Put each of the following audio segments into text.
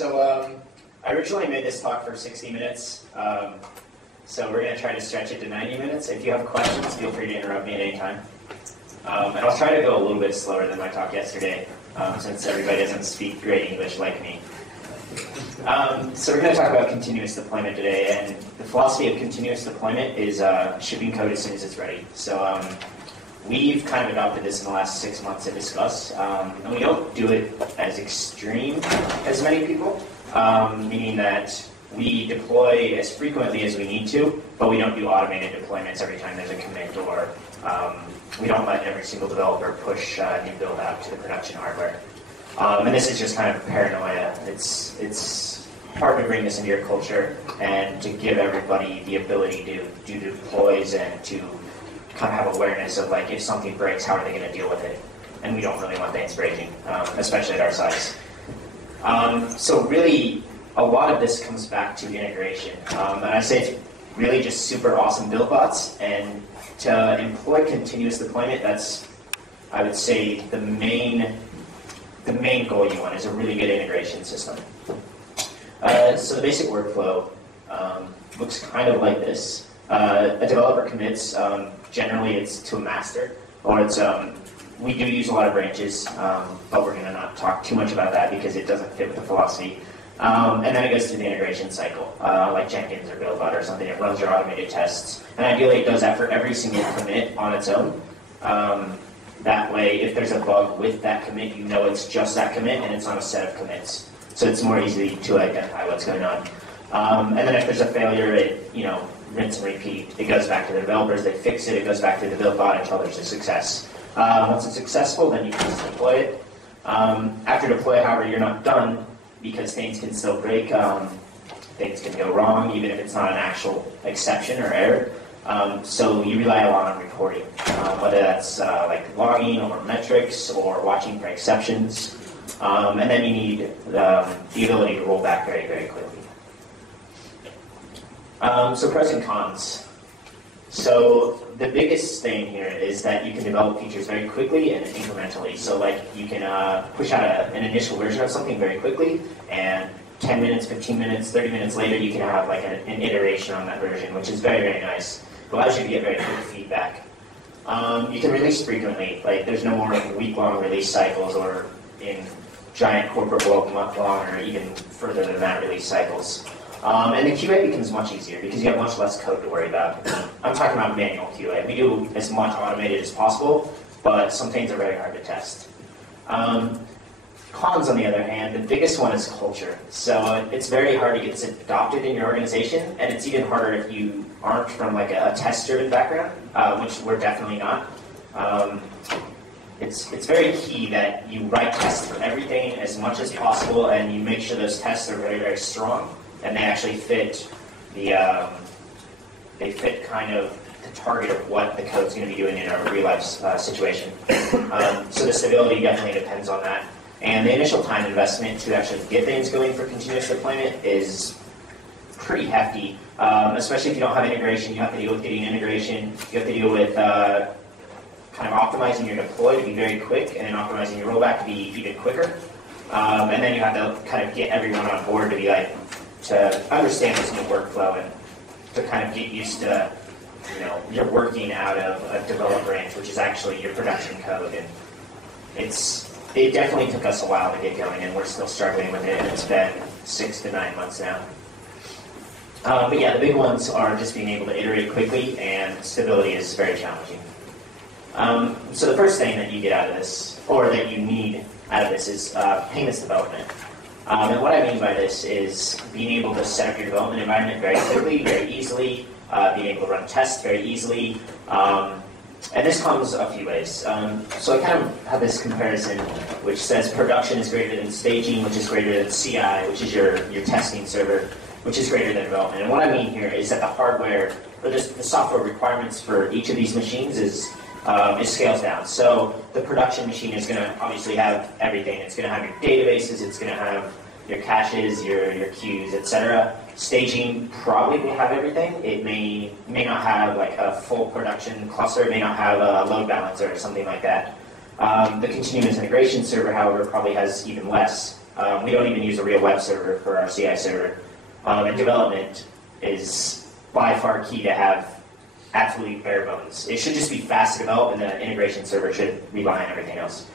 I originally made this talk for 60 minutes, so we're going to try to stretch it to 90 minutes. If you have questions, feel free to interrupt me at any time. And I'll try to go a little bit slower than my talk yesterday, since everybody doesn't speak great English like me. So we're going to talk about continuous deployment today, and the philosophy of continuous deployment is shipping code as soon as it's ready. So we've kind of adopted this in the last 6 months to discuss, and we don't do it as extreme as many people, meaning that we deploy as frequently as we need to, but we don't do automated deployments every time there's a commit, or we don't let every single developer push new build out to the production hardware. And this is just kind of paranoia. It's hard to bring this into your culture and to give everybody the ability to do deploys and to kind of have awareness of, like, if something breaks, how are they going to deal with it? And we don't really want things breaking, especially at our size. So really, a lot of this comes back to integration. And I say it's really just super awesome build bots, and to employ continuous deployment, that's, I would say, the main goal you want is a really good integration system. So the basic workflow looks kind of like this. A developer commits, generally it's to a master, or it's, we do use a lot of branches, but we're going to not talk too much about that because it doesn't fit with the philosophy. And then it goes through the integration cycle, like Jenkins or BuildBot or something. It runs your automated tests. And ideally it does that for every single commit on its own. That way, if there's a bug with that commit, you know it's just that commit and it's on a set of commits. So it's more easy to identify what's going on. And then if there's a failure, it, rinse and repeat. It goes back to the developers, they fix it, it goes back to the BuildBot until there's a success. Once it's successful, then you can just deploy it. After deploy, however, you're not done, because things can still break, things can go wrong, even if it's not an actual exception or error. So you rely a lot on reporting, whether that's like logging or metrics or watching for exceptions. And then you need the ability to roll back very, very quickly. So pros and cons. So the biggest thing here is that you can develop features very quickly and incrementally. So like you can push out an initial version of something very quickly, and 10 minutes, 15 minutes, 30 minutes later you can have like an iteration on that version, which is very, very nice. It allows you to get very quick feedback. You can release frequently. Like there's no more week-long release cycles, or in giant corporate world month-long, or even further than that release cycles. And the QA becomes much easier because you have much less code to worry about. I'm talking about manual QA. We do as much automated as possible, but some things are very hard to test. Cons, on the other hand, the biggest one is culture. So it's very hard to get this adopted in your organization, and it's even harder if you aren't from like a test-driven background, which we're definitely not. It's very key that you write tests for everything as much as possible, and you make sure those tests are very, very strong, and they actually fit they fit kind of the target of what the code's going to be doing in a real-life situation. So the stability definitely depends on that. And the initial time investment to actually get things going for continuous deployment is pretty hefty, especially if you don't have integration. You have to deal with getting integration. You have to deal with kind of optimizing your deploy to be very quick, and then optimizing your rollback to be even quicker. And then you have to kind of get everyone on board to be like, to understand this new workflow and to kind of get used to, you're working out of a develop branch, which is actually your production code. And it definitely took us a while to get going, and we're still struggling with it, and it's been 6 to 9 months now. But yeah, the big ones are just being able to iterate quickly, and stability is very challenging. So the first thing that you get out of this, or that you need out of this, is painless development. And what I mean by this is being able to set up your development environment very quickly, very easily, being able to run tests very easily. And this comes a few ways. So I kind of have this comparison which says production is greater than staging, which is greater than CI, which is your testing server, which is greater than development. And what I mean here is that the hardware, or just the software requirements for each of these machines it scales down. So the production machine is going to obviously have everything. It's going to have your databases, it's going to have your caches, your queues, etc. Staging probably will have everything. It may not have like a full production cluster. It may not have a load balancer or something like that. The continuous integration server, however, probably has even less. We don't even use a real web server for our CI server. And development is by far key to have absolutely bare bones. It should just be fast to develop, and the integration server should rely on everything else.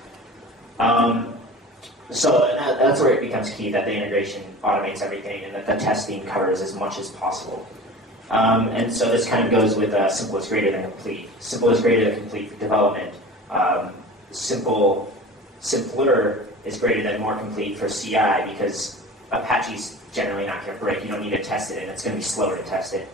So that's where it becomes key, that the integration automates everything and that the testing covers as much as possible. And so this kind of goes with simple is greater than complete. Simple is greater than complete for development. Simpler is greater than more complete for CI, because Apache's generally not going to break. You don't need to test it, and it's going to be slower to test it.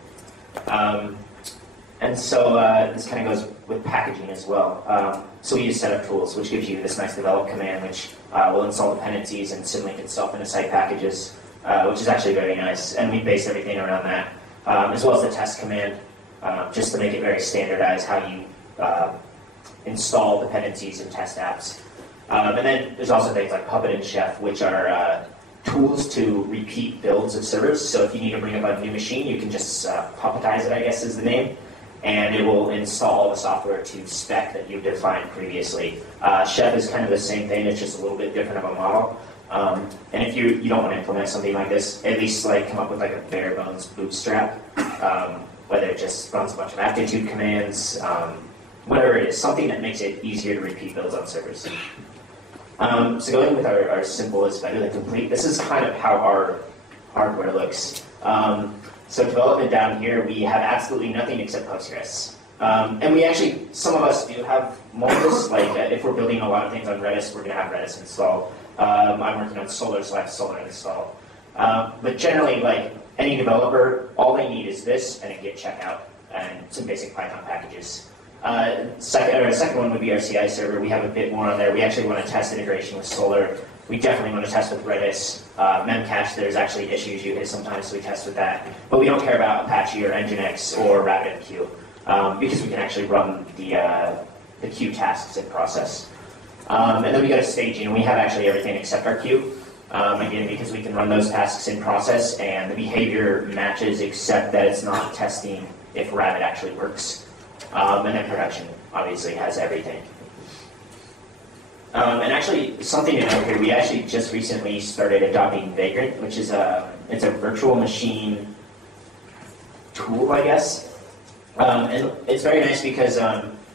And so this kind of goes with packaging as well. So we use setup tools, which gives you this nice develop command, which will install dependencies and symlink itself into site packages, which is actually very nice. And we base everything around that, as well as the test command, just to make it very standardized how you install dependencies and test apps. And then there's also things like Puppet and Chef, which are tools to repeat builds of servers. So if you need to bring up a new machine, you can just puppetize it, I guess is the name, and it will install the software to spec that you defined previously. Chef is kind of the same thing, it's just a little bit different of a model. And if you don't want to implement something like this, at least like come up with like a bare bones bootstrap, whether it just runs a bunch of aptitude commands, whatever it is, something that makes it easier to repeat builds on servers. So going with our simple is better than complete, this is kind of how our hardware looks. So development down here, we have absolutely nothing except Postgres. And we actually, some of us do have Mongoose, like if we're building a lot of things on Redis, we're going to have Redis installed. I'm working on Solr, so I have Solr installed. But generally, like any developer, all they need is this and a git checkout and some basic Python packages. Second one would be our CI server. We have a bit more on there. We actually want to test integration with Solr. We definitely want to test with Redis. Memcache, there's actually issues you hit sometimes, so we test with that. But we don't care about Apache or Nginx or RabbitMQ because we can actually run the queue tasks in process. And then we go to staging, and we have actually everything except our queue. Again, because we can run those tasks in process, and the behavior matches except that it's not testing if Rabbit actually works. And then production obviously has everything. And actually, something to note here, we actually just recently started adopting Vagrant, which is it's a virtual machine tool, I guess. And it's very nice because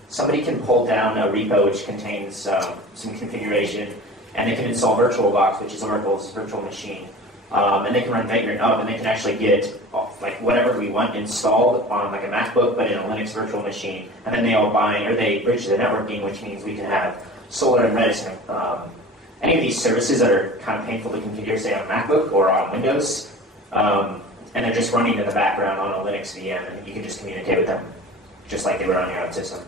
somebody can pull down a repo which contains some configuration, and they can install VirtualBox, which is Oracle's virtual machine. And they can run Vagrant up, and they can actually get like whatever we want installed on like a MacBook, but in a Linux virtual machine. And then they bridge the networking, which means we can have Solr and Redis and any of these services that are kind of painful to configure, say on a MacBook or on Windows, and they're just running in the background on a Linux VM, and you can just communicate with them just like they were on your own system.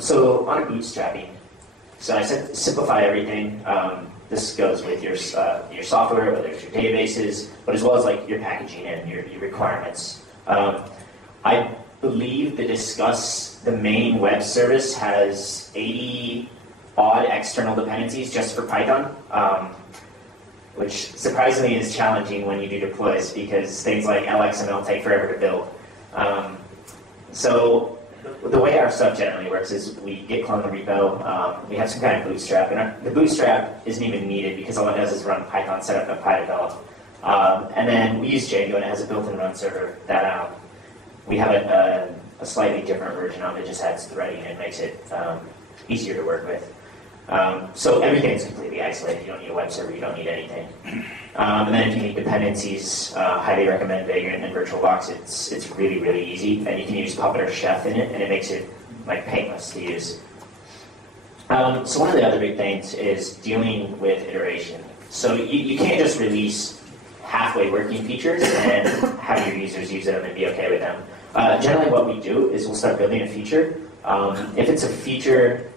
So on bootstrapping, so I said simplify everything. This goes with your software, whether it's your databases, but as well as like your packaging and your requirements. I believe the Discuss, the main web service, has 80 odd external dependencies just for Python, which surprisingly is challenging when you do deploys because things like LXML take forever to build. So the way our stuff generally works is we git clone the repo, we have some kind of bootstrap, and the bootstrap isn't even needed because all it does is run Python setup and PyDevelop. And then we use Django, and it has a built-in run server that we have a slightly different version of. It just adds threading and makes it easier to work with. So everything is completely isolated. You don't need a web server, you don't need anything. And then if you need dependencies, highly recommend Vagrant and VirtualBox. It's really, really easy, and you can use Puppet or Chef in it, and it makes it like painless to use. So one of the other big things is dealing with iteration. So you can't just release halfway working features and have your users use them and be okay with them. Generally what we do is we'll start building a feature. If it's a feature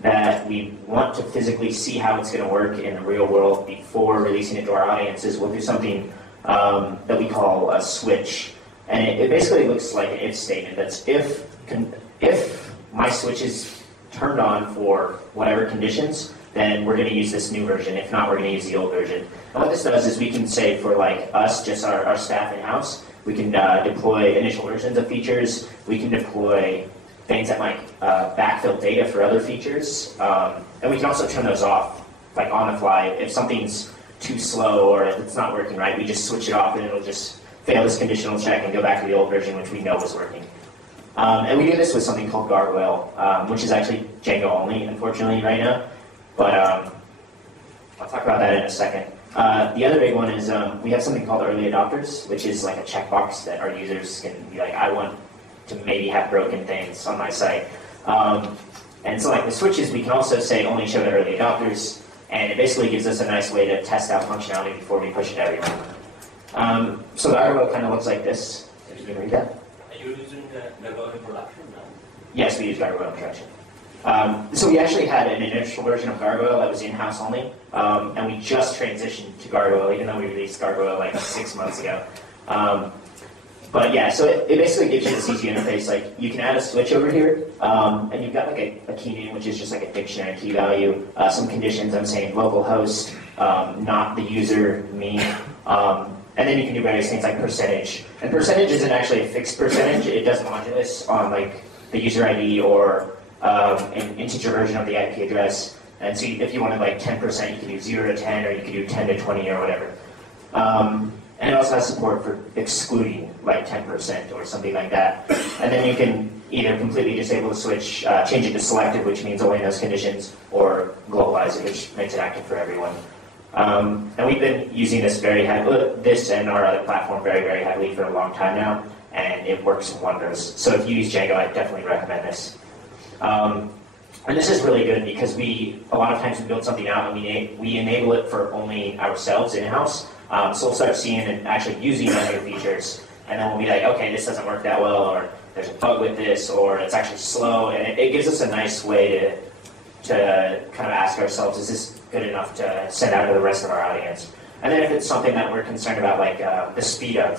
that we want to physically see how it's going to work in the real world before releasing it to our audiences, we'll do something that we call a switch. And it basically looks like an if statement. That's if my switch is turned on for whatever conditions, then we're going to use this new version. If not, we're going to use the old version. And what this does is we can say for like us, just our staff in-house, we can deploy initial versions of features. We can deploy things that might backfill data for other features. And we can also turn those off like on the fly. If something's too slow or if it's not working right, we just switch it off and it'll just fail this conditional check and go back to the old version, which we know was working. And we do this with something called Gargoyle, which is actually Django only, unfortunately, right now. But I'll talk about that in a second. The other big one is we have something called early adopters, which is like a checkbox that our users can be like, I want to maybe have broken things on my site. And so like the switches, we can also say only show to early adopters, and it basically gives us a nice way to test out functionality before we push it to everyone. So the Gargoyle kind of looks like this. If you can read that. Are you using Gargoyle in production now? Yes, we use Gargoyle in production. So we actually had an initial version of Gargoyle that was in-house only, and we just transitioned to Gargoyle, even though we released Gargoyle like 6 months ago. But yeah, so it basically gives you this easy interface. Like you can add a switch over here, and you've got like a key name, which is just like a dictionary key value. Some conditions, I'm saying localhost, not the user, me. And then you can do various things like percentage. And percentage isn't actually a fixed percentage. It does modulus on like the user ID or an integer version of the IP address. And so if you wanted like 10%, you could do 0 to 10, or you could do 10 to 20 or whatever. And it also has support for excluding like 10% or something like that. And then you can either completely disable the switch, change it to selective, which means only in those conditions, or globalize it, which makes it active for everyone. And we've been using this this and our other platform very, very heavily for a long time now, and it works wonders. So if you use Django, I definitely recommend this. And this is really good because a lot of times we build something out and we enable it for only ourselves in-house. So we'll start seeing and actually using other features, and then we'll be like, okay, this doesn't work that well, or there's a bug with this, or it's actually slow, and it gives us a nice way to kind of ask ourselves, is this good enough to send out to the rest of our audience? And then if it's something that we're concerned about, like the speed of,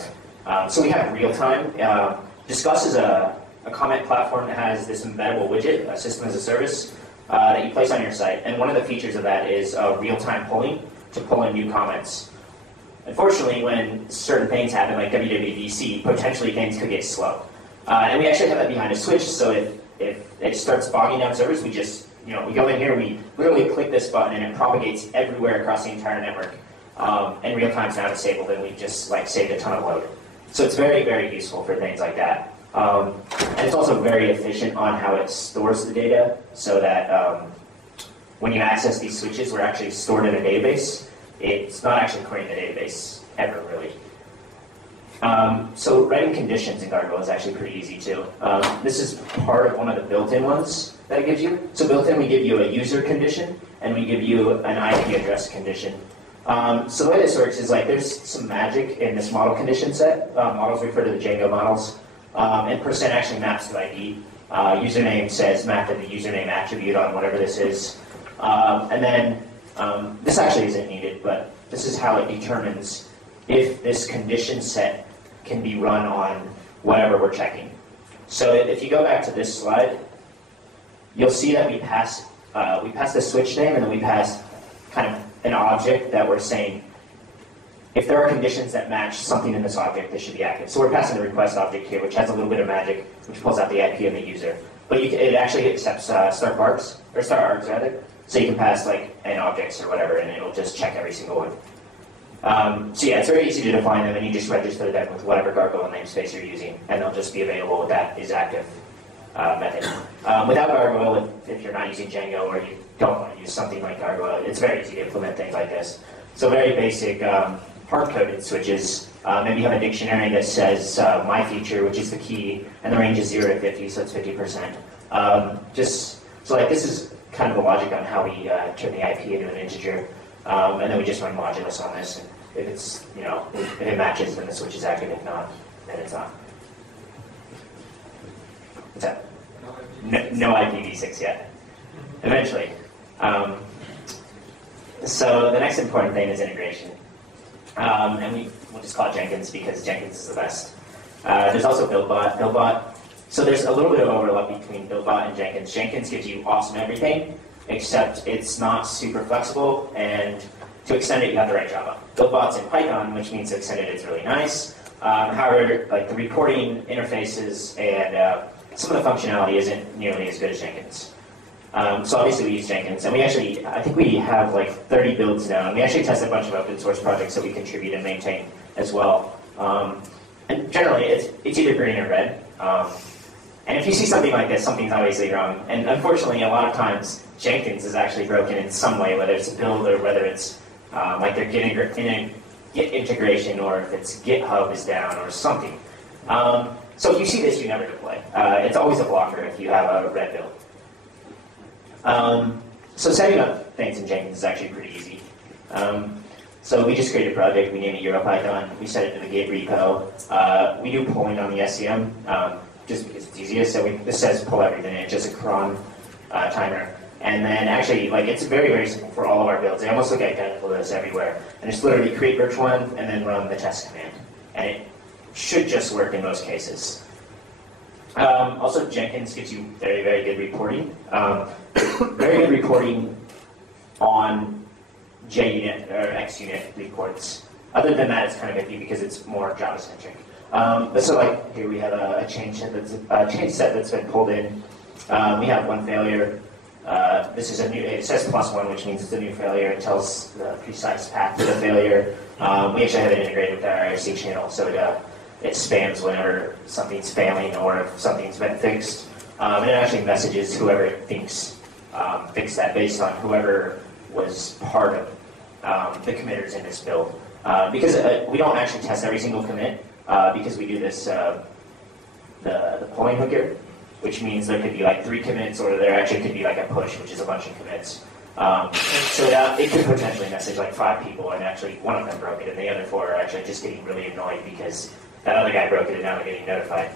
so we have real time. Discuss is a comment platform that has this embeddable widget, a system as a service, that you place on your site. And one of the features of that is real-time polling to pull in new comments. Unfortunately, when certain things happen, like WWDC, potentially things could get slow. And we actually have that behind a switch, so if it starts bogging down servers, we just, we go in here, we literally click this button, and it propagates everywhere across the entire network. And real-time is now disabled, and we've just saved a ton of load. So it's very, very useful for things like that. And it's also very efficient on how it stores the data, so that when you access these switches, we're actually stored in a database. It's not actually querying the database ever, really. So writing conditions in Gargoyle is actually pretty easy, too. This is part of one of the built-in ones that it gives you. So built-in, we give you a user condition, and we give you an IP address condition. So the way this works is there's some magic in this model condition set. Models refer to the Django models. And percent actually maps to ID. Username says map to the username attribute on whatever this is. And then this actually isn't needed, but this is how it determines if this condition set can be run on whatever we're checking. So if you go back to this slide, you'll see that we pass the switch name, and then we pass kind of an object that we're saying, if there are conditions that match something in this object, this should be active. So we're passing the request object here, which has a little bit of magic, which pulls out the IP of the user. But it actually accepts start args, rather. So you can pass n objects or whatever, and it'll just check every single one. So yeah, it's very easy to define them, and you just register them with whatever Gargoyle namespace you're using, and they'll just be available with that is active method. Without Gargoyle, if you're not using Django or you don't want to use something like Gargoyle, it's very easy to implement things like this. So very basic hard-coded switches. Maybe you have a dictionary that says my feature, which is the key, and the range is 0 to 50, so it's 50%. This is kind of the logic on how we turn the IP into an integer, and then we just run modulus on this. And if it's, if it matches, then the switch is active. If not, then it's not. What's that? No IPv6 yet. Eventually. So the next important thing is integration. And we'll just call it Jenkins because Jenkins is the best. There's also BuildBot. So there's a little bit of overlap between BuildBot and Jenkins. Jenkins gives you awesome everything, except it's not super flexible, and to extend it, you have to write Java. BuildBot's in Python, which means to extend it, it's really nice. However, the reporting interfaces and some of the functionality isn't nearly as good as Jenkins. So obviously we use Jenkins, and I think we have like 30 builds now, and we actually test a bunch of open source projects that we contribute and maintain as well. And generally, it's either green or red. And if you see something like this, something's obviously wrong. And unfortunately, a lot of times, Jenkins is actually broken in some way, whether it's a build or whether it's like their Git integration, or if it's GitHub is down or something. So if you see this, you never deploy. It's always a blocker if you have a red build. So setting up things in Jenkins is actually pretty easy. So we just created a project, we named it EuroPython, we set it to the Git repo. We do pulling on the SCM, just because it's easiest. So this says pull every minute, just a cron timer. And then actually, like, it's very, very simple for all of our builds. They almost look identical to this everywhere. And it's literally create virtual1 and then run the test command. And it should just work in most cases. Also, Jenkins gives you very, very good reporting. Very good reporting on JUnit or XUnit reports. Other than that, it's kind of iffy because it's more Java-centric. But so, like, here we have a change set that's been pulled in. We have one failure. This is a new, it says +1, which means it's a new failure. It tells the precise path to the failure. We actually have it integrated with our IRC channel, so it spams whenever something's failing or if something's been fixed. And it actually messages whoever it thinks fixed that based on whoever was part of the committers in this build. Because we don't actually test every single commit, because we do this, the polling hooker, which means there could be like 3 commits, or there actually could be like a push, which is a bunch of commits. So that it could potentially message like 5 people, and actually one of them broke it, and the other 4 are actually just getting really annoyed because that other guy broke it, and now they're getting notified.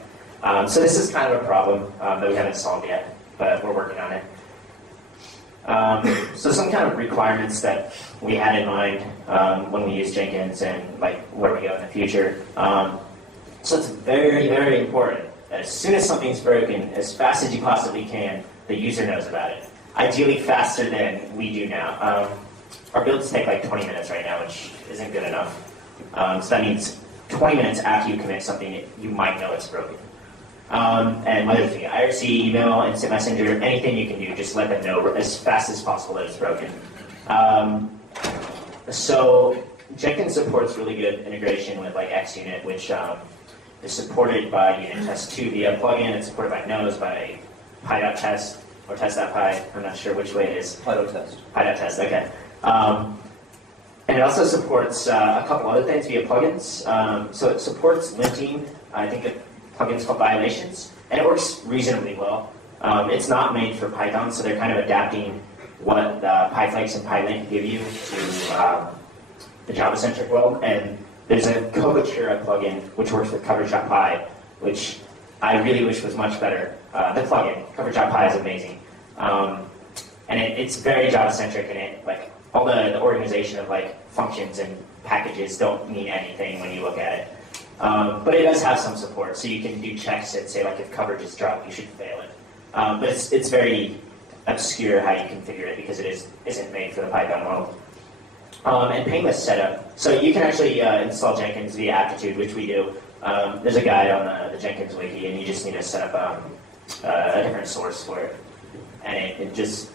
So this is kind of a problem that we haven't solved yet, but we're working on it. So some kind of requirements that we had in mind when we use Jenkins and like where we go in the future. So it's very, very important that as soon as something's broken, as fast as you possibly can, the user knows about it. Ideally faster than we do now. Our builds take like 20 minutes right now, which isn't good enough. So that means 20 minutes after you commit something, you might know it's broken. And whether it's via IRC, email, instant messenger, anything you can do, just let them know as fast as possible that it's broken. So Jenkins supports really good integration with like XUnit, which is supported by Unit Test 2 via plugin. It's supported by Nose, by py.test, or test.py. I'm not sure which way it is. Py.test. Py.test, okay. And it also supports a couple other things via plugins. So it supports linting, I think, a plugin's called Violations, and it works reasonably well. It's not made for Python, so they're kind of adapting what PyFlakes and PyLint give you to the Java-centric world. And there's a Covertura plugin which works with coverage.py, which I really wish was much better. The plugin, coverage.py, is amazing. And it's very Java-centric, and it, like, all the organization of like functions and packages don't mean anything when you look at it. But it does have some support, so you can do checks that say like if coverage is dropped, you should fail it. But it's very obscure how you configure it because it isn't made for the Python world. And painless setup. So you can actually install Jenkins via aptitude, which we do. There's a guide on the Jenkins wiki, and you just need to set up a different source for it. And it just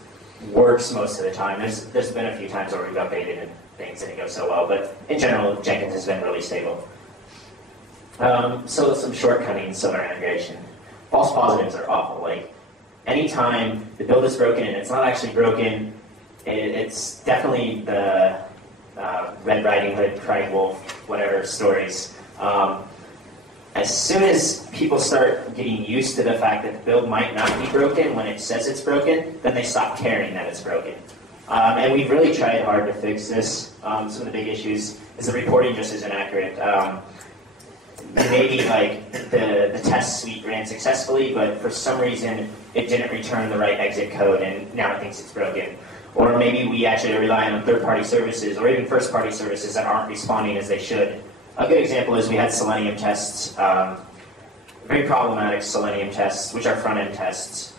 works most of the time. There's been a few times where we've updated things and it goes so well, but in general, Jenkins has been really stable. So some shortcomings of our integration. False positives are awful. Like, anytime the build is broken and it's not actually broken, it's definitely the Red Riding Hood, crying wolf, whatever stories. As soon as people start getting used to the fact that the build might not be broken when it says it's broken, then they stop caring that it's broken. And we've really tried hard to fix this. Some of the big issues is the reporting just isn't accurate. Maybe like the test suite ran successfully, but for some reason it didn't return the right exit code, and now it thinks it's broken. Or maybe we actually rely on third-party services or even first-party services that aren't responding as they should. A good example is we had Selenium tests, very problematic Selenium tests, which are front-end tests.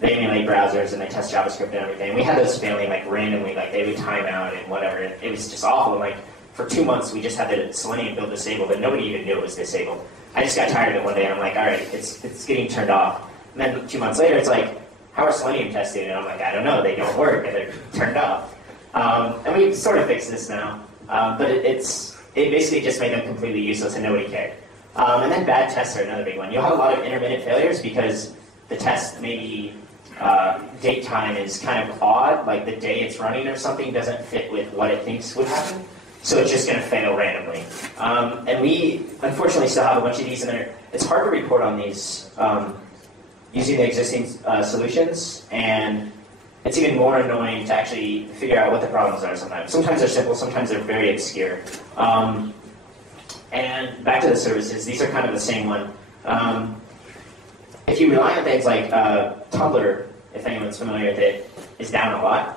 They emulate browsers and they test JavaScript and everything. We had those failing like randomly, like they would time out and whatever. It was just awful. And, like, for 2 months we just had the Selenium build disabled, and nobody even knew it was disabled. I just got tired of it one day and I'm like, all right, it's getting turned off. And then 2 months later, it's like, how are Selenium testing? And I'm like, I don't know, they don't work, and they're turned off. And we sort of fixed this now, but it basically just made them completely useless and nobody cared. And then bad tests are another big one. You'll have a lot of intermittent failures because the test maybe date time is kind of odd, like the day it's running or something doesn't fit with what it thinks would happen, so it's just going to fail randomly. And we, unfortunately, still have a bunch of these in there. It's hard to report on these using the existing solutions, and it's even more annoying to actually figure out what the problems are sometimes. Sometimes they're simple, sometimes they're very obscure. And back to the services, these are kind of the same one. If you rely on things like Tumblr, if anyone's familiar with it, is down a lot.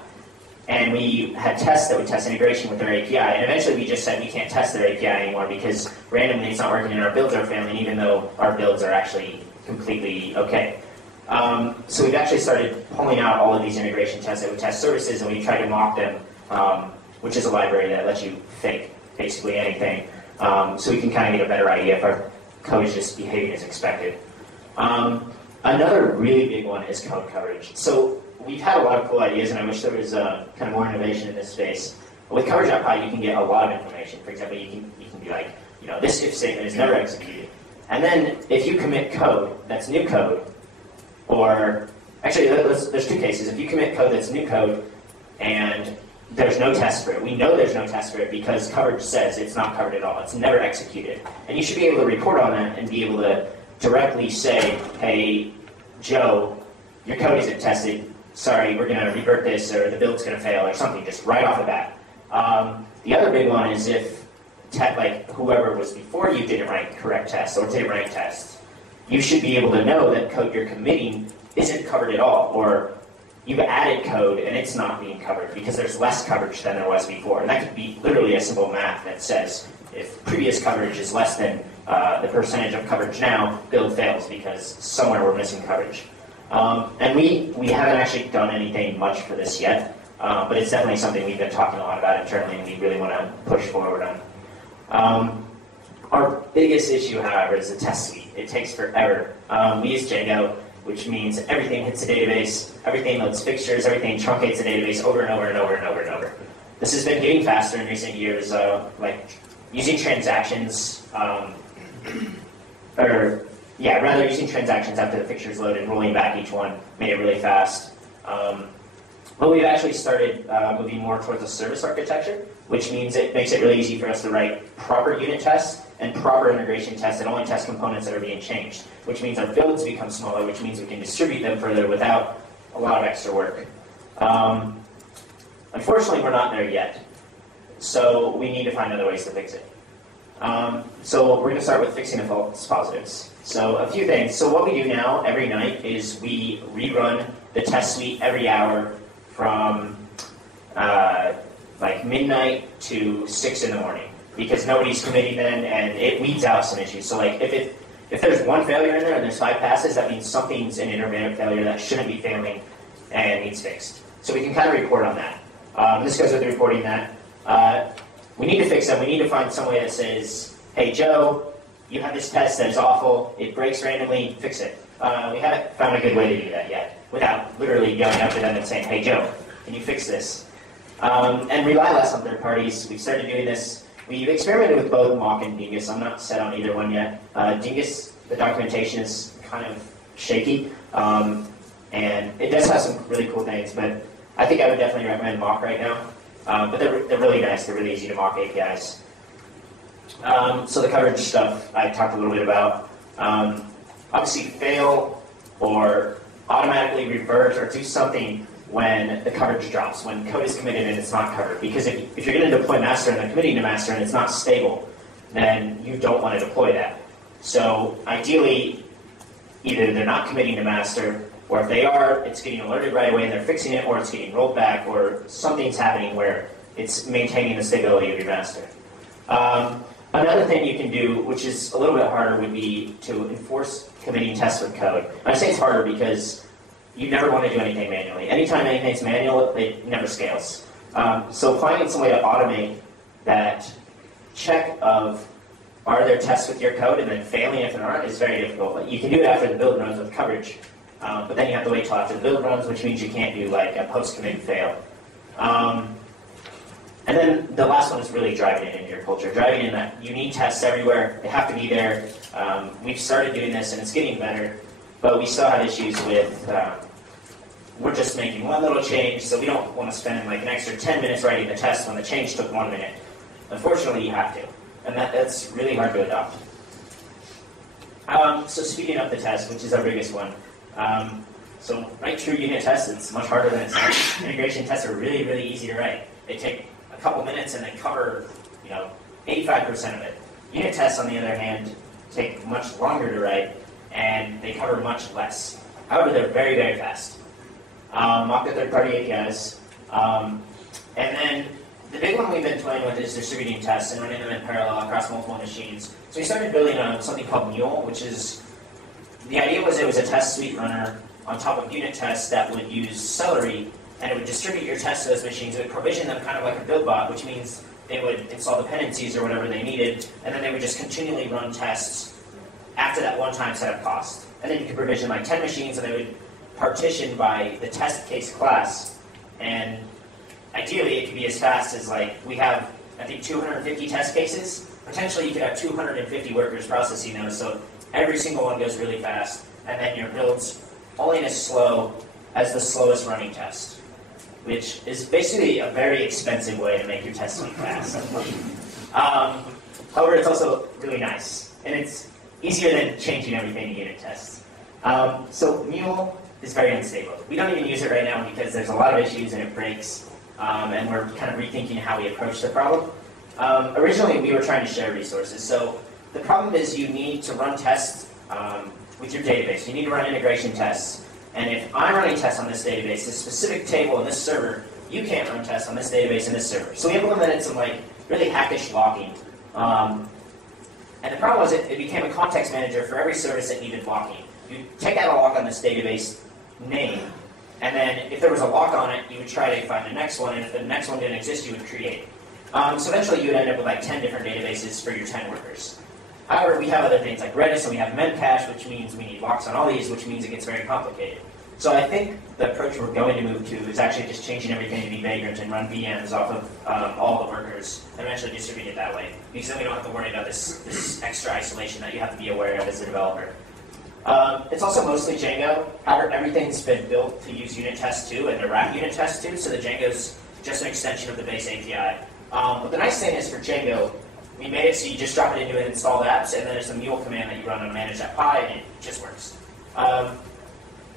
And we had tests that would test integration with their API, and eventually we just said we can't test their API anymore because randomly it's not working and our builds are failing, even though our builds are actually completely okay. So we've actually started pulling out all of these integration tests that would test services, and we tried to mock them, which is a library that lets you fake basically anything, so we can kind of get a better idea if our code is just behaving as expected. Another really big one is code coverage. So we've had a lot of cool ideas, and I wish there was kind of more innovation in this space. With coverage.py, you can get a lot of information. For example, you can be like, this if statement is never executed. And then if you commit code that's new code, or actually, there's two cases. If you commit code that's new code and there's no test for it, we know there's no test for it because coverage says it's not covered at all. It's never executed. And you should be able to report on that and be able to directly say, hey, Joe, your code isn't tested. Sorry, we're going to revert this, or the build's going to fail, or something, just right off the bat. The other big one is if whoever was before you didn't write correct tests or didn't write tests, you should be able to know that code you're committing isn't covered at all, or you've added code and it's not being covered because there's less coverage than there was before. And that could be literally a simple math that says if previous coverage is less than the percentage of coverage now, build fails because somewhere we're missing coverage. And we haven't actually done anything much for this yet, but it's definitely something we've been talking a lot about internally and we really want to push forward on. Our biggest issue, however, is the test suite. It takes forever. We use Django, which means everything hits the database, everything loads fixtures, everything truncates the database over and over and over and over and over. This has been getting faster in recent years, like using transactions, using transactions after the fixtures load and rolling back each one made it really fast. But we've actually started moving more towards a service architecture, which means it makes it really easy for us to write proper unit tests and proper integration tests and only test components that are being changed, which means our builds become smaller, which means we can distribute them further without a lot of extra work. Unfortunately, we're not there yet, so we need to find other ways to fix it. So we're going to start with fixing the false positives. So a few things. So what we do now every night is we rerun the test suite every hour from like midnight to 6 in the morning because nobody's committing then, and it weeds out some issues. So like if there's one failure in there and there's 5 passes, that means something's an intermittent failure that shouldn't be failing and needs fixed. So we can kind of report on that. This goes with the reporting that we need to fix them. We need to find some way that says, hey, Joe, you have this test that is awful. It breaks randomly. Fix it. We haven't found a good way to do that yet without literally going up to them and saying, hey, Joe, can you fix this? And rely less on third parties. We've started doing this. We've experimented with both mock and Dingus. I'm not set on either one yet. Dingus, the documentation is kind of shaky, and it does have some really cool things, but I think I would definitely recommend mock right now. But they're really nice. They're really easy to mock APIs. So the coverage stuff I talked a little bit about. Obviously fail or automatically revert or do something when the coverage drops, when code is committed and it's not covered. Because if you're going to deploy master and they're committing to master and it's not stable, then you don't want to deploy that. So ideally, either they're not committing to master, or if they are, it's getting alerted right away and they're fixing it, or it's getting rolled back, or something's happening where it's maintaining the stability of your master. Another thing you can do, which is a little bit harder, would be to enforce committing tests with code. And I say it's harder because you never want to do anything manually. Anytime anything's manual, it never scales. So finding some way to automate that check of are there tests with your code and then failing if there aren't is very difficult. You can do it after the build runs with coverage. but then you have to wait till after the build runs, which means you can't do like a post-commit fail. And then the last one is really driving it into your culture. Driving in that you need tests everywhere. They have to be there. We've started doing this, and it's getting better, but we still have issues with we're just making one little change, so we don't want to spend like an extra 10 minutes writing the test when the change took 1 minute. Unfortunately, you have to, and that's really hard to adopt. So speeding up the test, which is our biggest one. So write true unit tests, it's much harder than it sounds. Integration tests are really, really easy to write. They take a couple minutes and they cover, 85% of it. Unit tests, on the other hand, take much longer to write, and they cover much less. However, they're very, very fast. Mock the third-party APIs. And then the big one we've been playing with is distributing tests and running them in parallel across multiple machines. So we started building something called Mule, which is, the idea was it was a test suite runner on top of unit tests that would use Celery, and it would distribute your tests to those machines. It would provision them kind of like a build bot, which means they would install dependencies or whatever they needed, and then they would just continually run tests after that one-time setup cost. And then you could provision like 10 machines, and they would partition by the test case class. And ideally, it could be as fast as like, we have, I think, 250 test cases. Potentially, you could have 250 workers processing those, so every single one goes really fast, and then your build's only as slow as the slowest running test, which is basically a very expensive way to make your test suite fast. However, it's also really nice, and it's easier than changing everything to unit tests. So Mule is very unstable. We don't even use it right now because there's a lot of issues and it breaks, and we're kind of rethinking how we approach the problem. Originally, we were trying to share resources. So the problem is you need to run tests with your database. You need to run integration tests. And if I'm running tests on this database, this specific table in this server, you can't run tests on this database in this server. So we implemented some like really hackish locking. And the problem was it became a context manager for every service that needed locking. You take out a lock on this database name, and then if there was a lock on it, you would try to find the next one, and if the next one didn't exist, you would create. So eventually you would end up with like 10 different databases for your 10 workers. However, we have other things like Redis, and we have memcache, which means we need locks on all these, which means it gets very complicated. So I think the approach we're going to move to is actually just changing everything to be vagrant and run VMs off of all the workers, and eventually distribute it that way. Because then we don't have to worry about this extra isolation that you have to be aware of as a developer. It's also mostly Django. However, everything's been built to use unit tests too, and to wrap unit tests too, so the Django's just an extension of the base API. But the nice thing is for Django, we made it so you just drop it into an installed apps, and then there's a mule command that you run on manage.py, and it just works.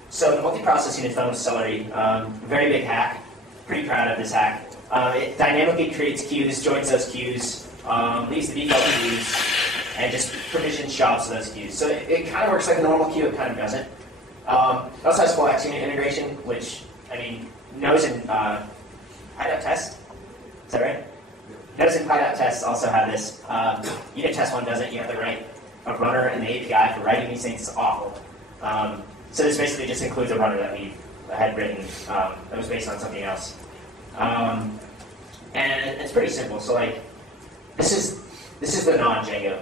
So the multiprocessing is done with Celery. Very big hack. Pretty proud of this hack. It dynamically creates queues, joins those queues, leaves the default queues, and just provisions jobs to those queues. So it kind of works like a normal queue, it kind of doesn't. It also has full XUnit integration, which, I mean, knows in py.test. Is that right? Notice in py.test also have this. Unit test one doesn't. You have to write a runner and the API for writing these things. It's awful. So this basically just includes a runner that we had written that was based on something else. And it's pretty simple. So like, this is the non-Django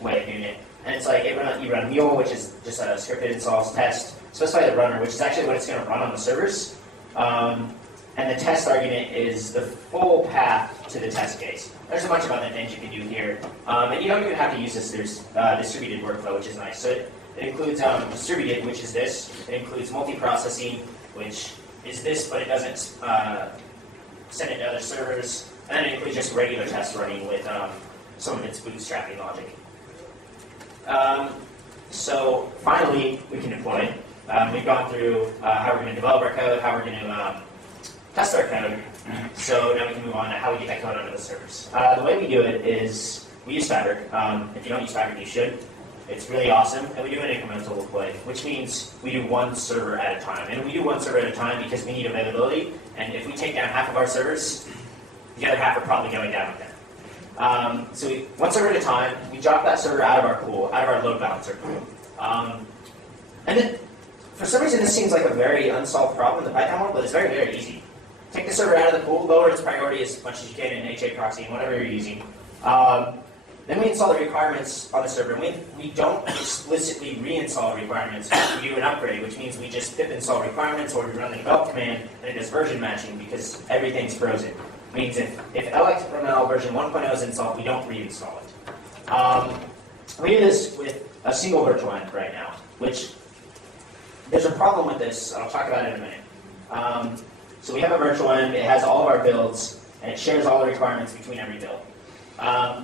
way of doing it. And it's like you run mule, which is just a scripted installs test. Specify the runner, which is actually what it's going to run on the servers. And the test argument is the full path to the test case. There's a bunch of other things you can do here. And you don't even have to use this. There's distributed workflow, which is nice. So it includes distributed, which is this. It includes multiprocessing, which is this, but it doesn't send it to other servers. And then it includes just regular tests running with some of its bootstrapping logic. So finally, we can deploy it. We've gone through how we're going to develop our code, how we're going to test our code. So now we can move on to how we get that code onto the servers. The way we do it is we use Fabric. If you don't use Fabric, you should. It's really awesome, and we do an incremental deploy, which means we do one server at a time. And we do one server at a time because we need availability, and if we take down half of our servers, the other half are probably going down with them. So one server at a time, we drop that server out of our pool, out of our load balancer pool. And then, for some reason, this seems like a very unsolved problem in the Python world, but it's very, very easy. Take the server out of the pool, lower its priority as much as you can in HA proxy and whatever you're using. Then we install the requirements on the server. And we don't explicitly reinstall requirements. We do an upgrade, which means we just pip install requirements, or we run the develop command, and it does version matching because everything's frozen. It means if LXML version 1.0 is installed, we don't reinstall it. We do this with a single virtual end right now, which there's a problem with this. I'll talk about it in a minute. So we have a virtual end. It has all of our builds, and it shares all the requirements between every build.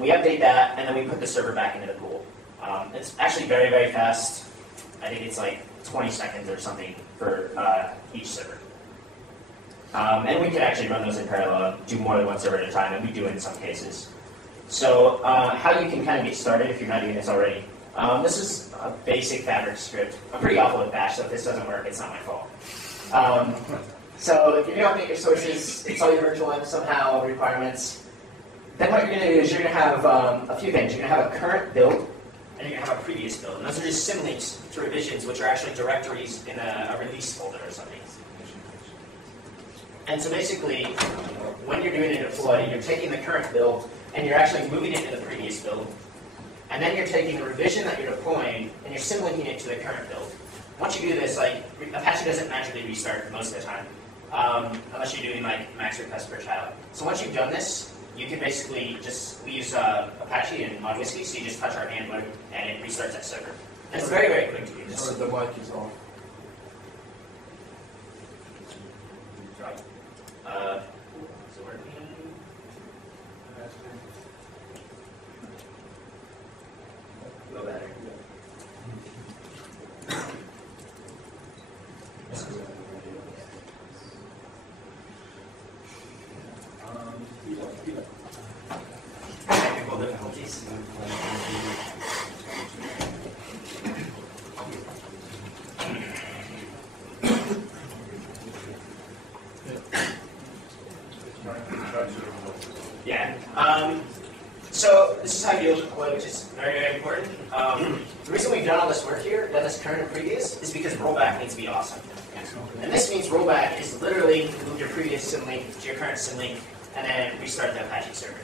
We update that, and then we put the server back into the pool. It's actually very, very fast. I think it's like 20 seconds or something for each server. And we can actually run those in parallel, do more than one server at a time, and we do in some cases. So how you can kind of get started if you're not doing this already. This is a basic Fabric script. I'm pretty awful with Bash, so if this doesn't work, it's not my fault. So if you're going to update your sources, install your virtual env somehow, requirements. Then what you're going to do is you're going to have a few things. You're going to have a current build, and you're going to have a previous build. And those are just symlinks to revisions, which are actually directories in a release folder or something. And so basically, when you're doing a deploy, you're taking the current build, and you're actually moving it to the previous build. And then you're taking the revision that you're deploying, and you're symlinking it to the current build. Once you do this, like Apache doesn't magically restart most of the time, unless you're doing like max request per child. So once you've done this, you can basically we use Apache and ModWhiskey, so you just touch our hand button, and it restarts that server. And it's very, very quick to do this. Sorry, the mic is off. Is it working? Go better. Technical difficulties. Yeah. So this is how you deal with deploy, which is very, very important. The reason we've done all this work here, done this current and previous, is because rollback needs to be awesome. And this means rollback is literally move your previous symlink to your current symlink, and then restart the Apache server.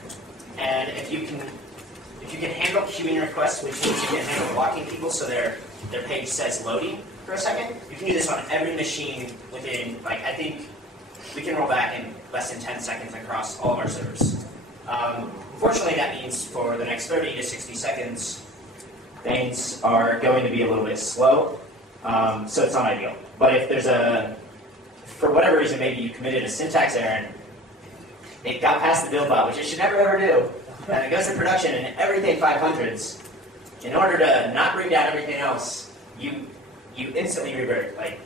And if you can handle queuing requests, which means you can handle blocking people so their page says loading for a second, you can do this on every machine within, like, I think we can roll back in less than 10 seconds across all of our servers. Unfortunately, that means for the next 30 to 60 seconds, things are going to be a little bit slow, so it's not ideal. But if there's for whatever reason, maybe you committed a syntax error and it got past the build bot, which it should never ever do, and it goes to production and everything 500s, in order to not bring down everything else, you instantly revert. Like,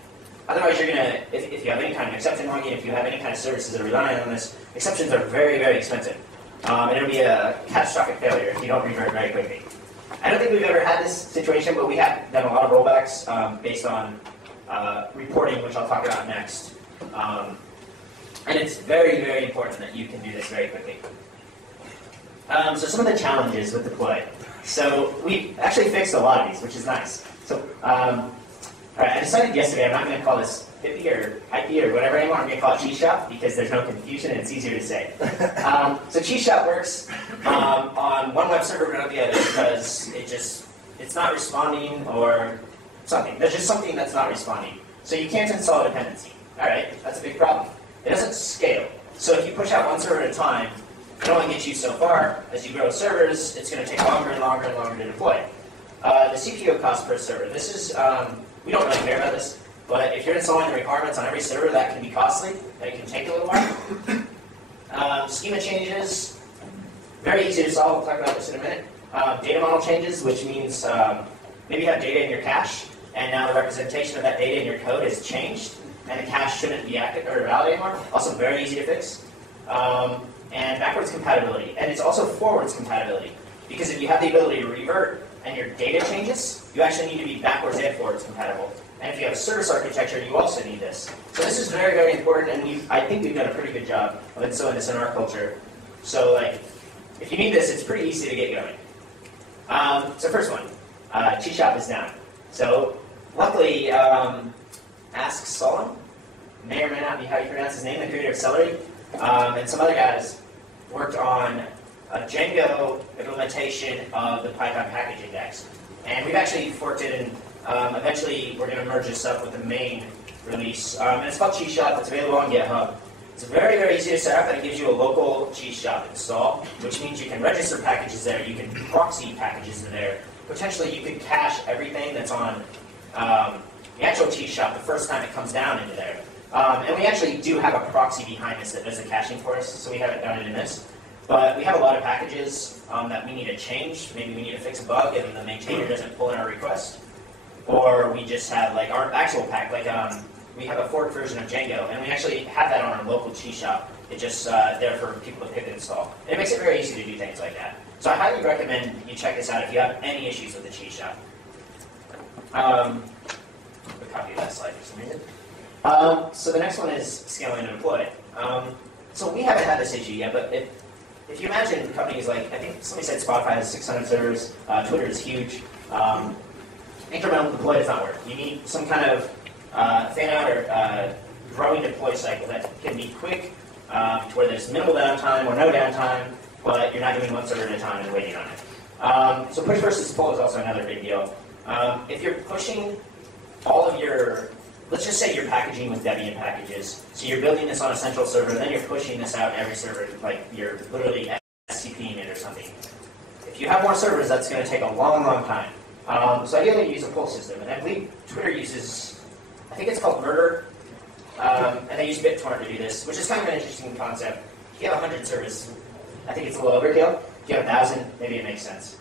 otherwise, you're gonna, if you have any kind of exception logging, if you have any kind of services that are relying on this, exceptions are very, very expensive. And it'll be a catastrophic failure if you don't revert very quickly. I don't think we've ever had this situation, but we have done a lot of rollbacks based on reporting, which I'll talk about next. And it's very, very important that you can do this very quickly. So some of the challenges with deploy. So we actually fixed a lot of these, which is nice. So all right, I decided yesterday I'm not going to call this Hippie or IP or whatever anymore. I'm going to call it Cheese Shop because there's no confusion and it's easier to say. So Cheese Shop works on one web server but not the other because it's not responding or something. There's just something that's not responding. So you can't install a dependency. All right, that's a big problem. It doesn't scale. So if you push out one server at a time, it only gets you so far. As you grow servers, it's going to take longer and longer and longer to deploy. The CPU cost per server. This is, we don't really care about this, but if you're installing the requirements on every server, that can be costly. That can take a little while. Schema changes, very easy to solve. We'll talk about this in a minute. Data model changes, which means maybe you have data in your cache, and now the representation of that data in your code has changed, and the cache shouldn't be active or valid anymore. Also very easy to fix. And backwards compatibility. And it's also forwards compatibility. Because if you have the ability to revert and your data changes, you actually need to be backwards and forwards compatible. And if you have a service architecture, you also need this. So this is very, very important, and I think we've done a pretty good job of instilling this in our culture. So like, if you need this, it's pretty easy to get going. So first one, Cheese Shop is down. So luckily, Ask Solon, may or may not be how you pronounce his name, the creator of Celery, and some other guys worked on a Django implementation of the Python package index. And we've actually forked it, and eventually we're going to merge this up with the main release. And it's called Cheese Shop. It's available on GitHub. It's very, very easy to set up, and it gives you a local Cheese Shop install, which means you can register packages there, you can proxy packages in there. Potentially you could cache everything that's on the actual Cheese Shop the first time it comes down into there. And we actually do have a proxy behind this that does the caching for us, so we haven't done it in this. But we have a lot of packages that we need to change. Maybe we need to fix a bug and the maintainer doesn't pull in our request. Or we just have like our actual pack, like we have a forked version of Django, and we actually have that on our local Cheese Shop. It's just there for people to pick and install. And it makes it very easy to do things like that. So I highly recommend you check this out if you have any issues with the Cheese Shop. I'll copy that slide for some reason. So the next one is scaling and deploy. So we haven't had this issue yet, but if you imagine companies like, I think somebody said Spotify has 600 servers, Twitter is huge, incremental deploy does not work. You need some kind of fan-out or growing deploy cycle that can be quick, to where there's minimal downtime or no downtime, but you're not doing one server at a time and waiting on it. So push versus pull is also another big deal. If you're pushing all of your, let's just say you're packaging with Debian packages, so you're building this on a central server, and then you're pushing this out every server, like you're literally SCPing it or something. If you have more servers, that's going to take a long, long time. So ideally you use a pull system, and I believe Twitter uses, I think it's called Murder, and they use BitTorrent to do this, which is kind of an interesting concept. If you have 100 servers, I think it's a little overkill. If you have 1,000, maybe it makes sense.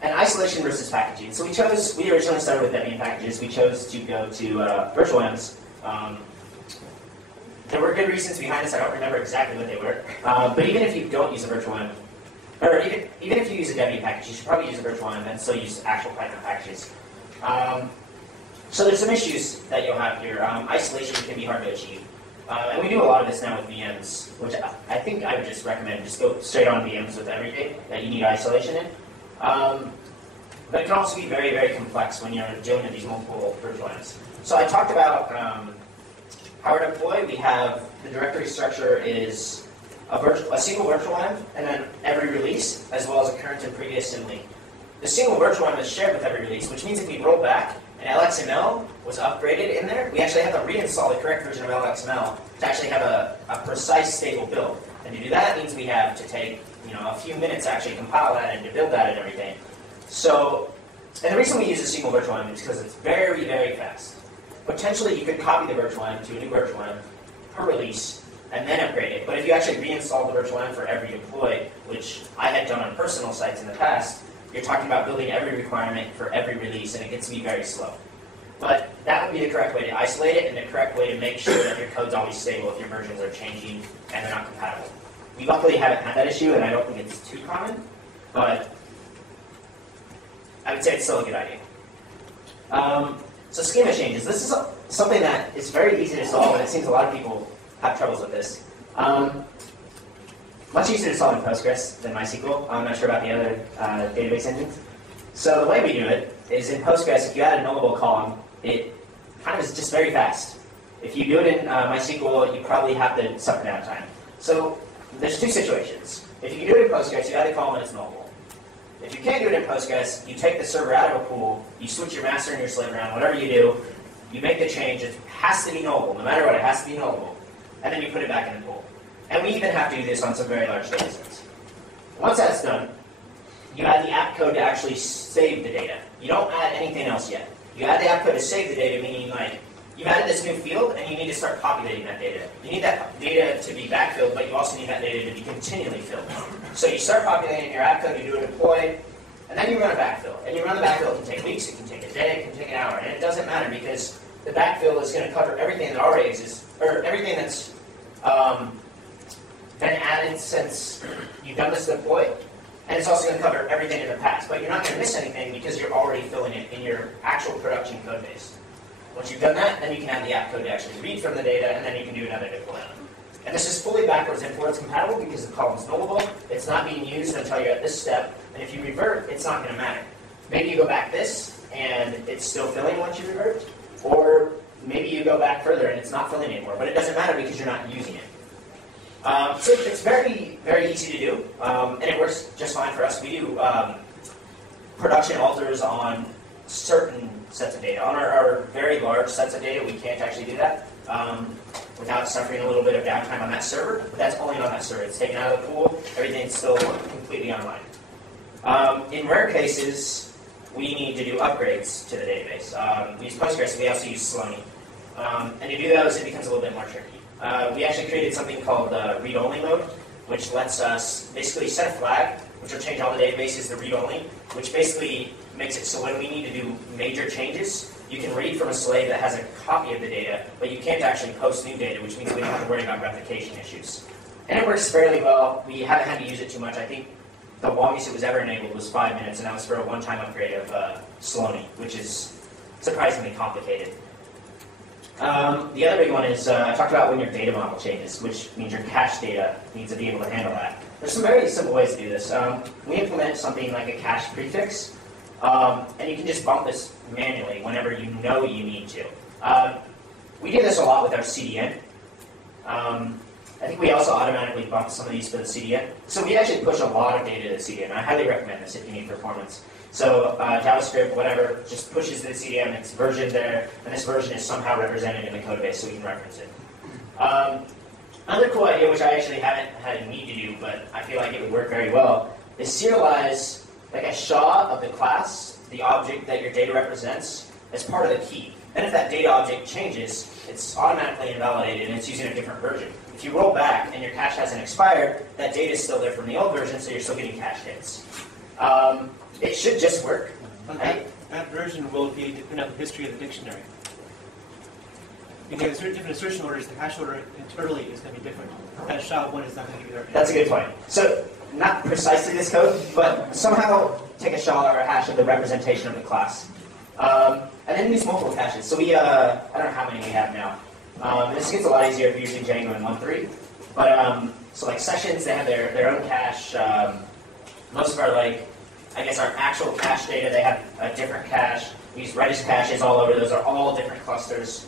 And isolation versus packaging. So we originally started with Debian packages. We chose to go to virtual VMs. There were good reasons behind this. I don't remember exactly what they were. But even if you don't use a virtual VM, or even if you use a Debian package, you should probably use a virtual VM and still use actual Python packages. So there's some issues that you'll have here. Isolation can be hard to achieve. And we do a lot of this now with VMs, which I think I would just recommend. Just go straight on VMs with everything that you need isolation in. But it can also be very, very complex when you're dealing with these multiple virtual VMs. So I talked about how we deploy. We have the directory structure is a single virtual VM, and then every release, as well as a current and previous symlink. The single virtual VM is shared with every release, which means if we roll back and LXML was upgraded in there, we actually have to reinstall the correct version of LXML to actually have a precise, stable build. And to do that, it means we have to take a few minutes to actually compile that and to build that and everything. So, and the reason we use a single virtual VM is because it's very, very fast. Potentially, you could copy the virtual VM to a new virtual VM per release and then upgrade it. But if you actually reinstall the virtual VM for every deploy, which I had done on personal sites in the past, you're talking about building every requirement for every release, and it gets to be very slow. But that would be the correct way to isolate it and the correct way to make sure that your code's always stable if your versions are changing and they're not compatible. We luckily haven't had that issue, and I don't think it's too common, but I would say it's still a good idea. So schema changes. This is something that is very easy to solve, and it seems a lot of people have troubles with this. Much easier to solve in Postgres than MySQL. I'm not sure about the other database engines. So the way we do it is in Postgres, if you add a nullable column, it kind of is just very fast. If you do it in MySQL, you probably have to suffer downtime. So there's two situations. If you do it in Postgres, you add a column and it's nullable. If you can't do it in Postgres, you take the server out of a pool, you switch your master and your slave around, whatever you do, you make the change, it has to be nullable. No matter what, it has to be nullable. And then you put it back in the pool. And we even have to do this on some very large data sets. Once that's done, you add the app code to actually save the data. You don't add anything else yet. You add the app code to save the data, meaning like you've added this new field and you need to start populating that data. You need that data to be backfilled, but you also need that data to be continually filled. So you start populating your app code, you do a deploy, and then you run a backfill. And you run the backfill, it can take weeks, it can take a day, it can take an hour, and it doesn't matter because the backfill is going to cover everything that already exists, or everything that's been added since you've done this deploy, and it's also going to cover everything in the past. But you're not going to miss anything because you're already filling it in your actual production code base. Once you've done that, then you can add the app code to actually read from the data, and then you can do another deploy. And this is fully backwards and forwards compatible because the column's nullable. It's not being used until you're at this step, and if you revert, it's not going to matter. Maybe you go back this, and it's still filling once you revert, or maybe you go back further and it's not filling anymore, but it doesn't matter because you're not using it. So it's very, very easy to do, and it works just fine for us. We do production alters on certain sets of data. On our very large sets of data, we can't actually do that without suffering a little bit of downtime on that server, but that's only on that server. It's taken out of the pool. Everything's still completely online. In rare cases, we need to do upgrades to the database. We use Postgres, we also use Sloaney. And to do those, it becomes a little bit more tricky. We actually created something called read-only mode, which lets us basically set a flag, which will change all the databases to read-only, which basically makes it so when we need to do major changes, you can read from a slave that has a copy of the data, but you can't actually post new data, which means we don't have to worry about replication issues. And it works fairly well. We haven't had to use it too much. I think the longest it was ever enabled was 5 minutes, and that was for a one-time upgrade of Sloaney, which is surprisingly complicated. The other big one is, I talked about when your data model changes, which means your cache data needs to be able to handle that. There's some very simple ways to do this. We implement something like a cache prefix, and you can just bump this manually whenever you know you need to. We do this a lot with our CDN. I think we also automatically bump some of these for the CDN. So we actually push a lot of data to the CDN. I highly recommend this if you need performance. So JavaScript, whatever, just pushes the CDN, it's versioned there, and this version is somehow represented in the code base so we can reference it. Another cool idea, which I actually haven't had a need to do, but I feel like it would work very well, is serialize like a SHA of the class, the object that your data represents, as part of the key. And if that data object changes, it's automatically invalidated and it's using a different version. If you roll back and your cache hasn't expired, that data is still there from the old version, so you're still getting cache hits. It should just work. Right? That version will be dependent on the history of the dictionary. Because different assertion orders, the hash order internally is going to be different. That SHA-1 is not going to be there. That's a good point. So, not precisely this code, but somehow take a SHA or a hash of the representation of the class. And then use multiple caches. So we, I don't know how many we have now. This gets a lot easier if you're using Django in 1.3. But, so like sessions, they have their own cache. Most of our, like, I guess our actual cache data, they have a different cache. We use Redis caches all over. Those are all different clusters.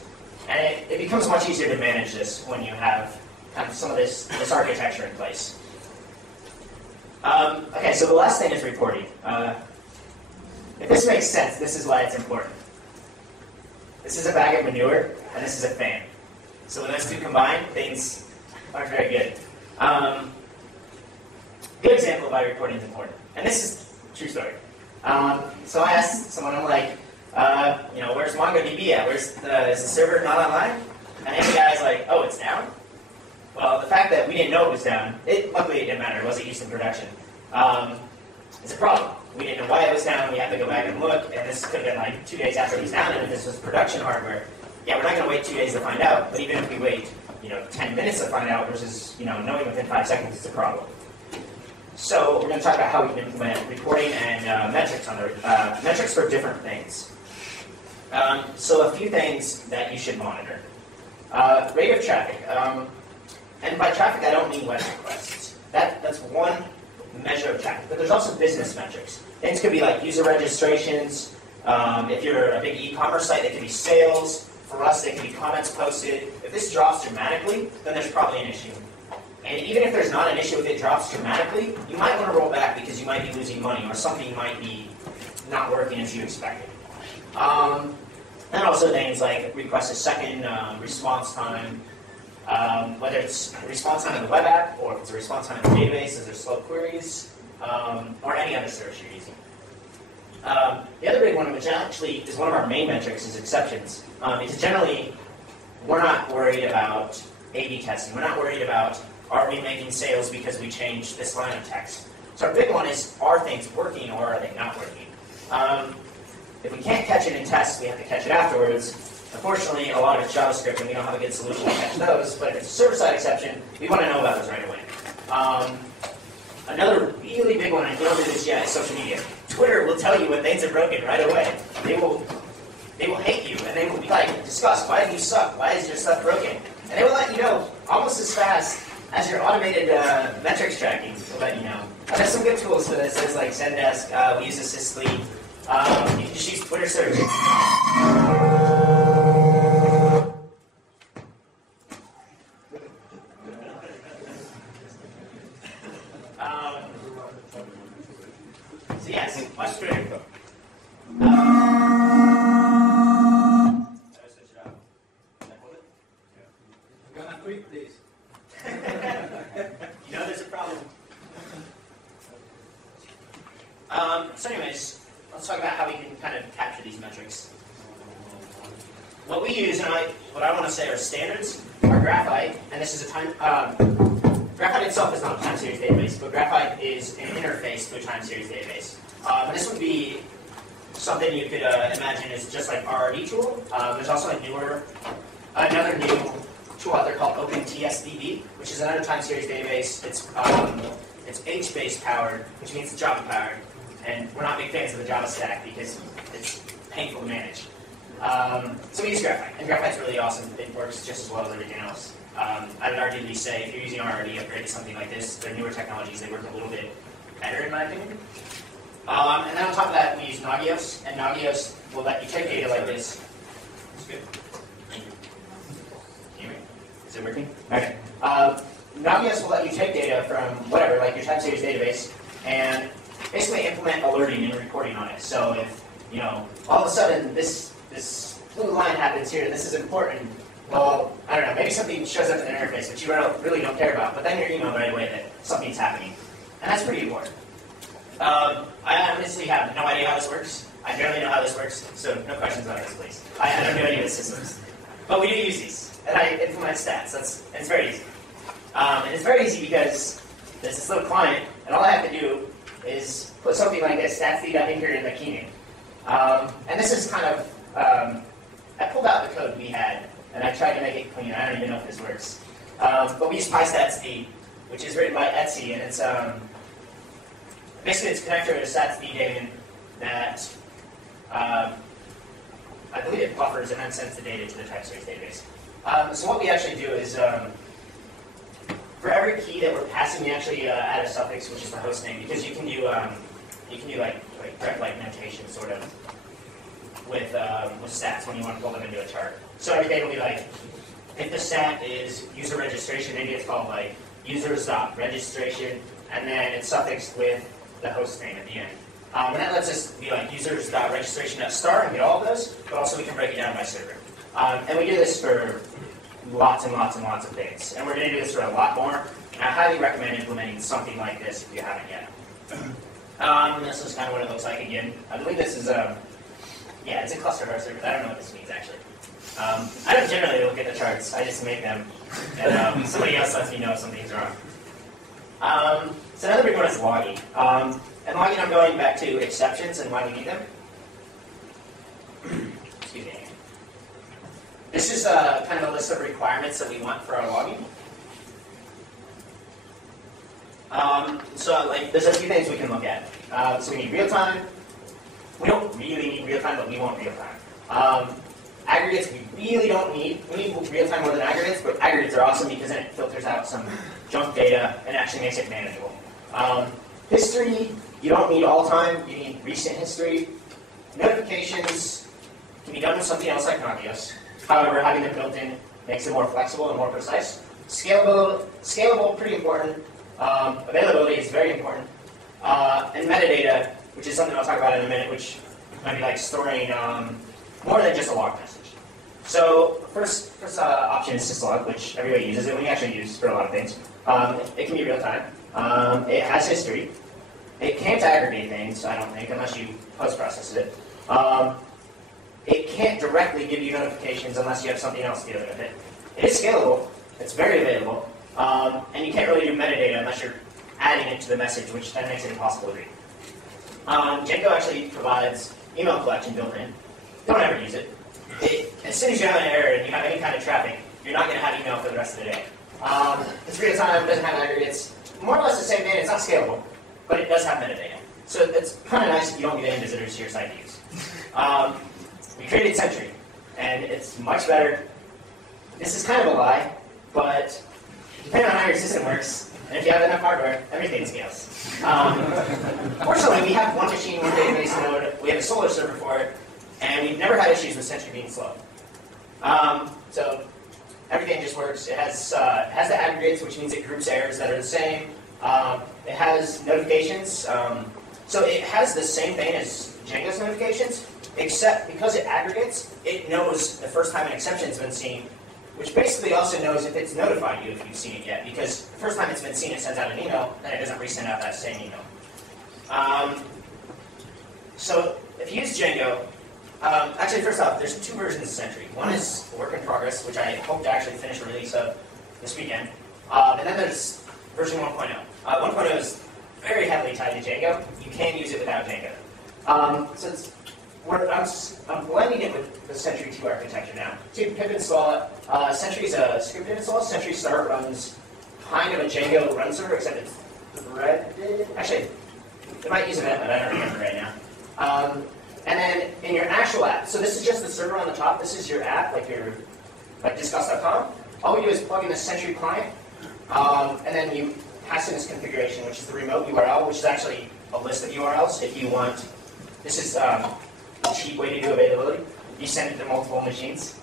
And it becomes much easier to manage this when you have kind of some of this architecture in place. Okay, so the last thing is reporting. If this makes sense, this is why it's important. This is a bag of manure, and this is a fan. So when those two combine, things aren't very good. Good example of why reporting is important. And this is a true story. So I asked someone, I'm like, where's MongoDB at? Is the server not online? And the guy's like, oh, it's down? Well, the fact that we didn't know it was down, luckily it didn't matter. It wasn't used in production. It's a problem. We didn't know why it was down. We have to go back and look. And this could have been like 2 days after it was down. And if this was production hardware, yeah, we're not going to wait 2 days to find out. But even if we wait, 10 minutes to find out versus, knowing within 5 seconds, it's a problem. So we're going to talk about how we can implement reporting and metrics on metrics for different things. So a few things that you should monitor. Rate of traffic. And by traffic, I don't mean web requests. That's one measure of traffic. But there's also business metrics. Things could be like user registrations. If you're a big e-commerce site, they could be sales. For us, they could be comments posted. If this drops dramatically, then there's probably an issue. And even if there's not an issue if it drops dramatically, you might want to roll back because you might be losing money or something might be not working as you expected. And also things like request a second, response time, whether it's a response time in the web app or if it's a response time in the database, is there slow queries, or any other search you're using. The other big one, which actually is one of our main metrics, is exceptions. Because generally, we're not worried about A/B testing. We're not worried about, are we making sales because we changed this line of text? So our big one is, are things working or are they not working? If we can't catch it in tests, we have to catch it afterwards. Unfortunately, a lot of it's JavaScript, and we don't have a good solution to catch those. But if it's a server-side exception, we want to know about those right away. Another really big one, and we don't do this yet, is social media. Twitter will tell you when things are broken right away. They will hate you, and they will be like, discuss, why do you suck? Why is your stuff broken? And they will let you know almost as fast as your automated metrics tracking will let you know. There's some good tools for this. There's like Zendesk, we use Assistly. You can just use Twitter search. what we use, and what I want to say are standards, are Graphite, and this is a time. Graphite itself is not a time series database, but Graphite is an interface to a time series database. And this would be something you could imagine is just like RRD tool. There's also another new tool out there called OpenTSDB, which is another time series database. It's H-based powered, which means it's Java powered. And we're not big fans of the Java stack because it's painful to manage. So we use Graphite, and Graphite's really awesome. It works just as well as everything else. I would arguably say if you're using RRD, upgrade to something like this. They're newer technologies. They work a little bit better, in my opinion. And then on top of that, we use Nagios, and Nagios will let you take data like this. It's good. Thank you. Can you hear me? Is it working? Okay. Nagios will let you take data from whatever, like your time series database, and basically implement alerting and reporting on it. So if, all of a sudden this blue line happens here, this is important, well, I don't know, maybe something shows up in the interface that you really don't care about, but then you're emailed right away that something's happening. And that's pretty important. I honestly have no idea how this works. I barely know how this works, so no questions on this, please. I don't know any of the systems. But we do use these, and I implement stats. It's very easy. And it's very easy because there's this little client, and all I have to do is put something like this, stats.d in here in the key name. And this is kind of, I pulled out the code we had, and I tried to make it clean. I don't even know if this works. But we use PyStatsD, which is written by Etsy, and it's basically it's connected to a statsd daemon that I believe it buffers and then sends the data to the type series database. So what we actually do is for every key that we're passing, we actually add a suffix, which is the host name, because you can do like direct notation sort of with stats when you want to pull them into a chart. So everything will be like, if the stat is user registration, maybe it's called like users.registration, and then it's suffixed with the host name at the end. And that lets us be like users.registration.star and get all of those, but also we can break it down by server. And we do this for lots and lots and lots of things. And we're going to do this for a lot more. And I highly recommend implementing something like this if you haven't yet. This is kind of what it looks like again. I believe this is it's a cluster of our servers. I don't know what this means actually. I don't generally look at the charts. I just make them. And somebody else lets me know if something's wrong. So another big one is logging. And logging, I'm going back to exceptions and why we need them. Excuse me. This is kind of a list of requirements that we want for our logging. So there's a few things we can look at. So we need real time. We don't really need real time, but we want real time. Aggregates we really don't need. We need real time more than aggregates, but aggregates are awesome because then it filters out some junk data and actually makes it manageable. History, you don't need all time. You need recent history. Notifications can be done with something else like Nagios. However, having them built in makes it more flexible and more precise. Scalable, pretty important. Availability is very important. And metadata, which is something I'll talk about in a minute, which might be like storing more than just a log message. So first option is syslog, which everybody uses it. We actually use for a lot of things. It can be real time. It has history. It can't aggregate things, I don't think, unless you post-process it. It can't directly give you notifications unless you have something else dealing with it. It is scalable. It's very available. And you can't really do metadata unless you're adding it to the message, which then makes it impossible to read. Django actually provides email collection built in. Don't ever use it. As soon as you have an error and you have any kind of traffic, you're not going to have email for the rest of the day. It's real time, doesn't have aggregates. More or less the same thing. It's not scalable, but it does have metadata. So it's kind of nice if you don't get any visitors to your site to use. We created Sentry, and it's much better. This is kind of a lie, but depending on how your system works, and if you have enough hardware, everything scales. Fortunately, we have one machine, one database node. We have a Solr server for it, and we've never had issues with Sentry being slow. So everything just works. It has the aggregates, which means it groups errors that are the same. It has notifications. So it has the same thing as Django's notifications, except because it aggregates, it knows the first time an exception's been seen, which basically also knows if it's notified you if you've seen it yet, because the first time it's been seen, it sends out an email, then it doesn't resend out that same email. So if you use Django, Actually, first off, there's two versions of Sentry. One is work in progress, which I hope to actually finish a release of this weekend. And then there's version 1.0. 1.0 is very heavily tied to Django. You can use it without Django. I'm blending it with the Sentry 2 architecture now. So you can pip install it. Sentry is a scripted install. Sentry Start runs kind of a Django run server, except it's threaded. Actually, it might use an event, but I don't remember right now. And then in your actual app, so this is just the server on the top. This is your app, like discuss.com. All we do is plug in the Sentry client, and then you pass in this configuration, which is the remote URL, which is actually a list of URLs. If you want, this is a cheap way to do availability. You send it to multiple machines.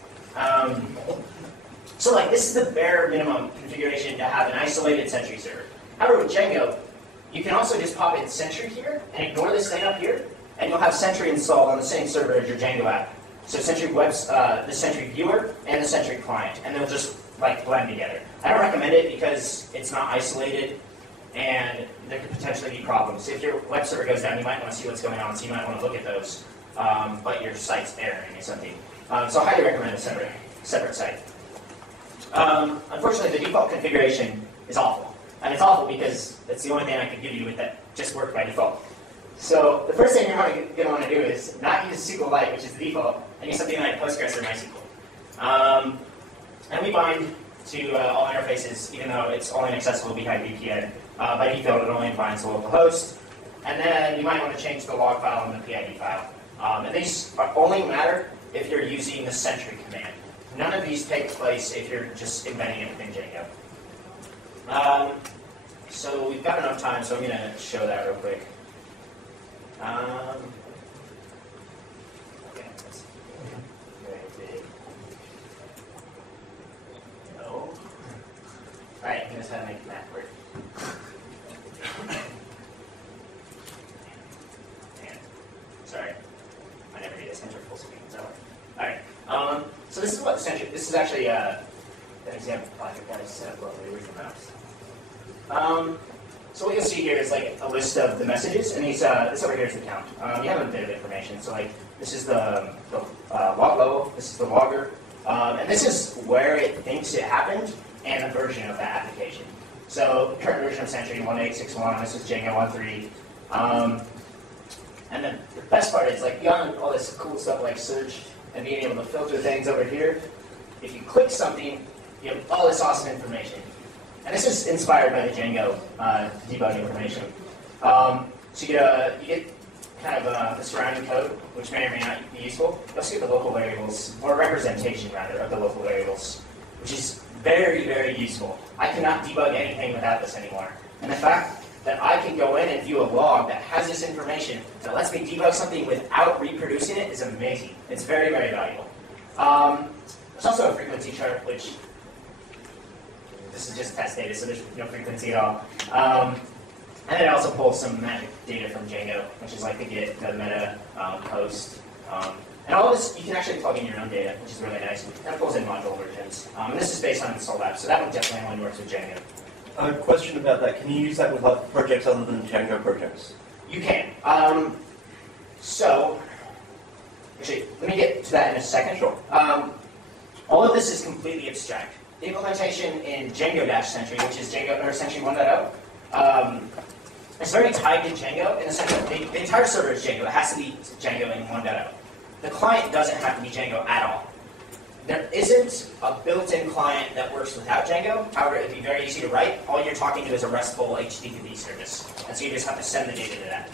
So this is the bare minimum configuration to have an isolated Sentry server. However, with Django, you can also just pop in Sentry here and ignore this thing up here, and you'll have Sentry installed on the same server as your Django app. So Sentry Web's the Sentry viewer and the Sentry client, and they'll just blend together. I don't recommend it because it's not isolated, and there could potentially be problems. If your web server goes down, you might want to see what's going on, so you might want to look at those, but your site's erroring or something. So I highly recommend a separate site. Unfortunately, the default configuration is awful. And it's awful because it's the only thing I could give you with that just worked by default. So the first thing you're going to want to do is not use SQLite, which is the default, and use something like Postgres or MySQL. And we bind to all interfaces, even though it's only accessible behind VPN. By default, it only binds to localhost. And then you might want to change the log file and the PID file. And these only matter if you're using the Sentry command. None of these take place if you're just embedding it within Django. So we've got enough time, so I'm going to show that real quick. Okay, that's very big. No. All right, I'm going to make the map work. Sorry, I never did a Sentry full screen. So, all right. So this is what Sentry. This is actually an example project that I set up locally with the maps. So what you'll see here is a list of the messages, and this over here is the count. You have a bit of information. So this is the log level, this is the logger, and this is where it thinks it happened and the version of that application. So the current version of Sentry 1861. This is Django 1.3. And then the best part is beyond all this cool stuff like search and being able to filter things over here, if you click something, you have all this awesome information. And this is inspired by the Django debugging information. So you get kind of the surrounding code, which may or may not be useful. You also get the local variables, or representation rather, of the local variables, which is very, very useful. I cannot debug anything without this anymore. And the fact that I can go in and view a log that has this information that lets me debug something without reproducing it is amazing. It's very, very valuable. There's also a frequency chart, which this is just test data, so there's no frequency at all. And it also pulls some magic data from Django, which is the get, the meta, post. And all of this, you can actually plug in your own data, which is really nice. And it pulls in module versions. And this is based on installed apps, so that one definitely only works with Django. A question about that. Can you use that with projects other than Django projects? You can. So, actually, let me get to that in a second. Sure. All of this is completely abstract. The implementation in Django-Sentry, which is Django or Sentry 1.0, it's very tied to Django in the sense that the entire server is Django. It has to be Django in 1.0. The client doesn't have to be Django at all. There isn't a built-in client that works without Django. However, it'd be very easy to write. All you're talking to is a RESTful HTTP service. And so you just have to send the data to that.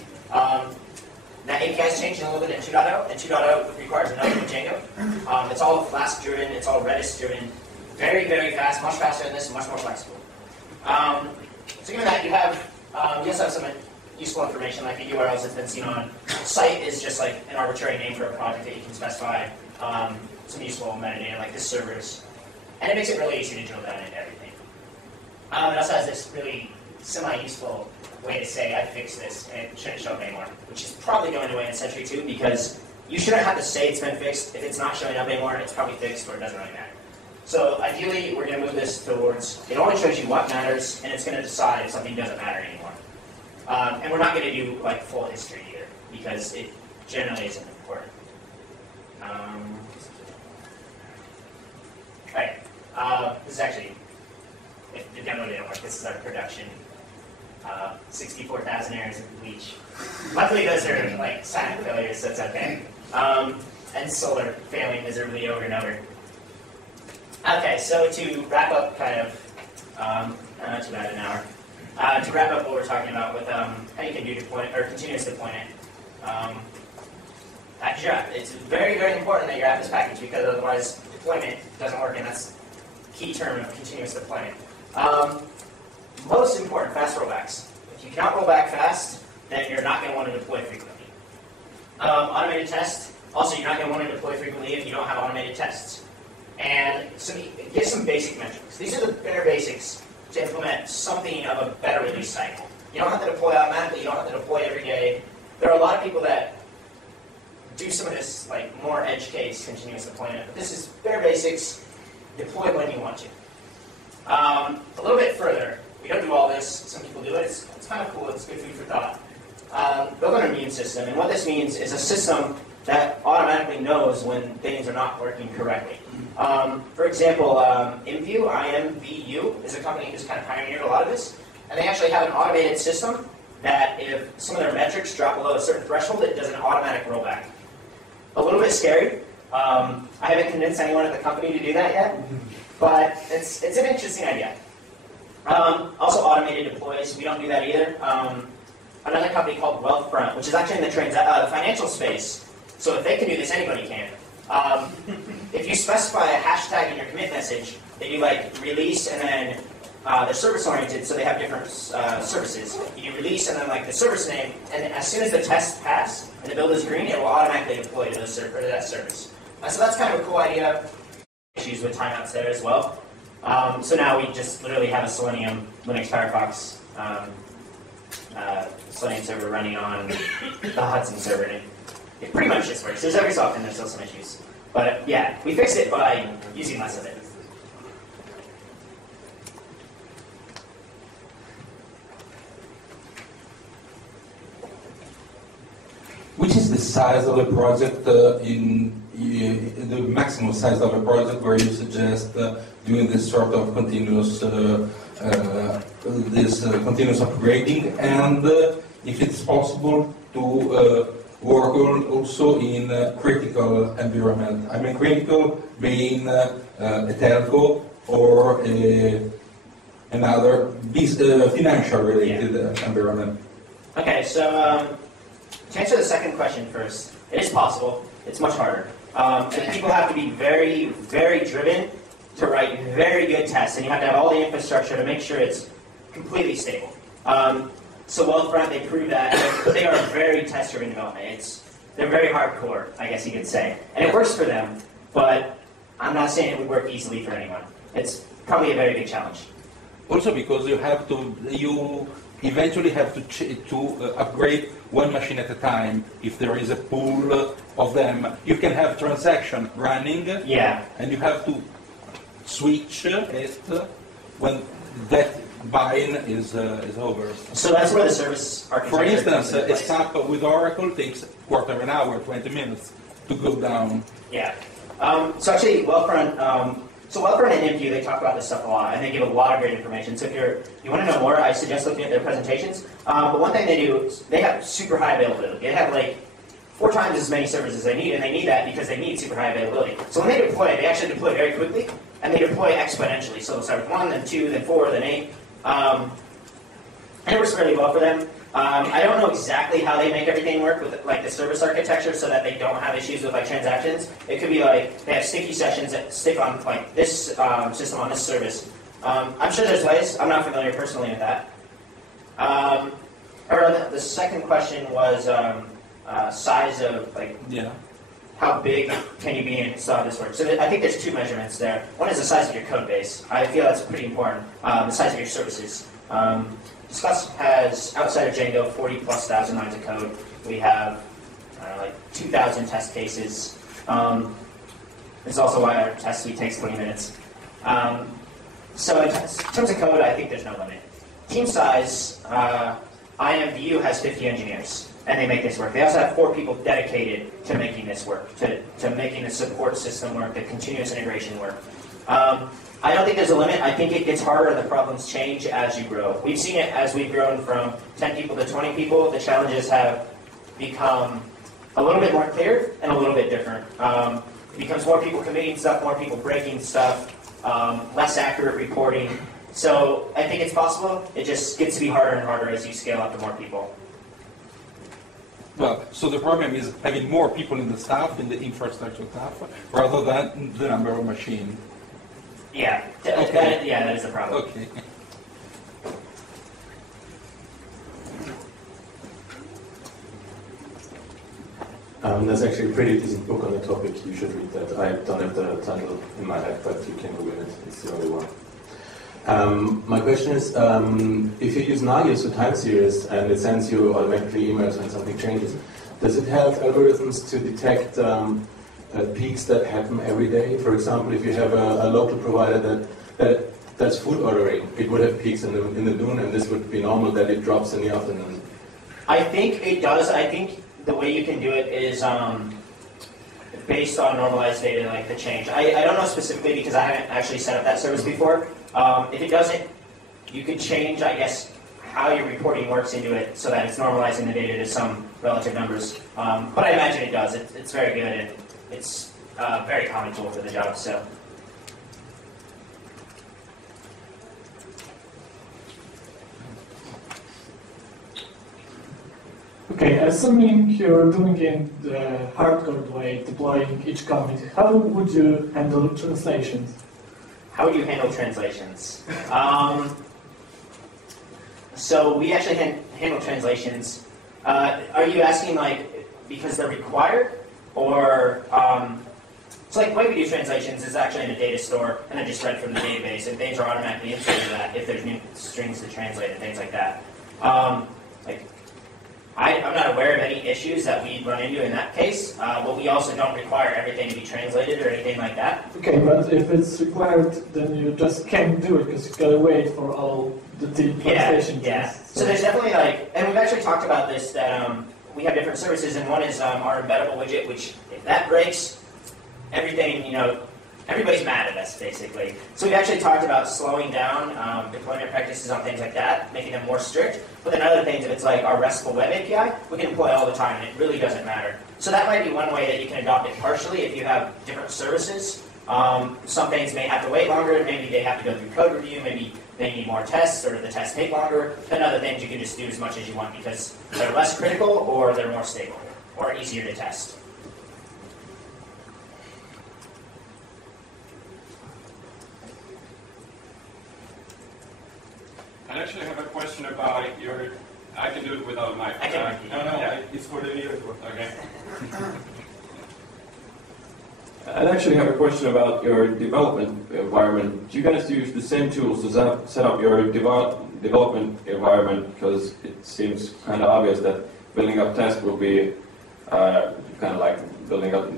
That API is changing a little bit in 2.0, and 2.0 requires another Django. It's all Flask-driven, it's all Redis-driven. Very, very fast, much faster than this, much more flexible. So given that, you also have some useful information like the URLs that's been seen on. Site is just an arbitrary name for a project that you can specify. Some useful metadata like this servers. And it makes it really easy to drill down into everything. It also has this really semi-useful way to say, I fixed this, and it shouldn't show up anymore, which is probably going away in Sentry 2 because you shouldn't have to say it's been fixed. If it's not showing up anymore, it's probably fixed or it doesn't really matter. So ideally, we're going to move this towards, it only shows you what matters, and it's going to decide if something doesn't matter anymore. And we're not going to do full history either, because it generally isn't important. Right. This is actually, if the demo didn't work, this is our production. 64,000 errors of bleach. Luckily, those are like silent failures, so it's okay. And solar failing miserably over and over. Okay, so to wrap up, kind of, not too bad an hour. To wrap up what we're talking about with how you can do deployment or continuous deployment. Package your app. It's very, very important that your app is packaged because otherwise deployment doesn't work, and that's a key term of continuous deployment. Most important, fast rollbacks. If you cannot roll back fast, then you're not going to want to deploy frequently. Automated test. Also, you're not going to want to deploy frequently if you don't have automated tests. And so give some basic metrics. These are the bare basics to implement something of a better release cycle. You don't have to deploy automatically. You don't have to deploy every day. There are a lot of people that do some of this like more edge case continuous deployment, but this is bare basics. Deploy when you want to. A little bit further. We don't do all this. Some people do it. It's kind of cool. It's good food for thought. Build an immune system, and what this means is a system that automatically knows when things are not working correctly. For example, IMVU is a company who's kind of pioneered a lot of this, and they actually have an automated system that if some of their metrics drop below a certain threshold, it does an automatic rollback. A little bit scary. I haven't convinced anyone at the company to do that yet, but it's an interesting idea. Also automated deploys, we don't do that either. Another company called Wealthfront, which is actually in the financial space, so if they can do this, anybody can. If you specify a hashtag in your commit message, they do like release and then they're service oriented, so they have different services. You do release and then like the service name, and as soon as the tests pass and the build is green, it will automatically deploy to that service. So that's kind of a cool idea. Issues with timeouts there as well. So now we just literally have a Selenium Linux Firefox Selenium server running on the Hudson server. And it pretty much just works. There's every so often there's still some issues. But yeah, we fixed it by using less of it. Which is the size of a project in the maximum size of a project where you suggest doing this sort of continuous continuous upgrading, and if it's possible to work also in critical environment. I mean, critical being a telco or another financial related environment. Okay, so to answer the second question first, it is possible. It's much harder. And people have to be very, very driven to write very good tests, and you have to have all the infrastructure to make sure it's completely stable. So Wealthfront, they prove that, but they are very test-driven development. They're very hardcore, I guess you could say. And it works for them, but I'm not saying it would work easily for anyone. It's probably a very big challenge. Also because you eventually have to upgrade one machine at a time. If there is a pool of them, you can have transaction running, yeah, and you have to switch it when that buying is over. So that's where the service architecture. For instance, a SAP with Oracle takes quarter of an hour, 20 minutes to go down. Yeah. So actually, Wealthfront. So Wealthfront and IMView, they talk about this stuff a lot, and they give a lot of great information. So if you want to know more, I suggest looking at their presentations. But one thing they do is they have super high availability. They have like 4 times as many servers as they need, and they need that because they need super high availability. So when they deploy, they actually deploy very quickly, and they deploy exponentially. So they'll start with 1, then 2, then 4, then 8. And it works really well for them. I don't know exactly how they make everything work with like the service architecture so that they don't have issues with like transactions. It could be like they have sticky sessions that stick on like this system on this service. I'm sure there's ways. I'm not familiar personally with that. The second question was size of like how big can you be and still have this work. So I think there's 2 measurements there. One is the size of your code base. I feel that's pretty important. The size of your services. Discuss has, outside of Django, 40,000+ lines of code. We have, like 2,000 test cases. This is also why our test suite takes 20 minutes. So in terms of code, I think there's no limit. Team size, IMVU has 50 engineers. and they make this work. They also have 4 people dedicated to making this work, to making the support system work, the continuous integration work. I don't think there's a limit. I think it gets harder and the problems change as you grow. We've seen it as we've grown from 10 people to 20 people. The challenges have become a little bit more clear and a little bit different. It becomes more people committing stuff, more people breaking stuff, less accurate reporting. So I think it's possible. It just gets to be harder and harder as you scale up to more people. Well, so the problem is having more people in the staff, in the infrastructure staff, rather than the number of machines. Yeah, Okay. that is the problem. Okay. There's actually a pretty decent book on the topic. You should read that. I don't have the title in my head, but you can Google it. It's the only one. My question is, if you use Nagios for time series and it sends you automatically emails when something changes, does it have algorithms to detect peaks that happen every day? For example, if you have a local provider that's food ordering, it would have peaks in the noon, and this would be normal that it drops in the afternoon. I think it does. I think the way you can do it is based on normalized data, like the change. I don't know specifically because I haven't actually set up that service before. If it doesn't, you could change, I guess, how your reporting works into it so that it's normalizing the data to some relative numbers. But I imagine it does. It's very good, and it's a very common tool for the job. So. Okay, assuming you're doing it the hardcode way, deploying each commit, how would you handle translations? How would you handle translations? So we actually handle translations. Are you asking like because they're required, or so like the way we do translations is actually in a data store and then just read from the database, and things are automatically inserted that if there's new strings to translate and things like that. I'm not aware of any issues that we run into in that case, but we also don't require everything to be translated or anything like that. Okay, but if it's required, then you just can't do it because you gotta wait for all the translation tests. So there's definitely and we've actually talked about this, that we have different services, and one is our embeddable widget, which if that breaks, everything, everybody's mad at us, basically. So we've actually talked about slowing down deployment practices on things like that, making them more strict. But then other things, if it's like our RESTful web API, we can deploy all the time, and it really doesn't matter. So that might be one way that you can adopt it partially if you have different services. Some things may have to wait longer, maybe they have to go through code review, maybe they need more tests, or the tests take longer. Then other things you can just do as much as you want because they're less critical, or they're more stable, or easier to test. I actually have a question about your. I can do it without mic. It's for the video. Okay. I actually have a question about your development environment. Do you guys use the same tools to set up your development environment? Because it seems kind of obvious that building up tests will be kind of like building up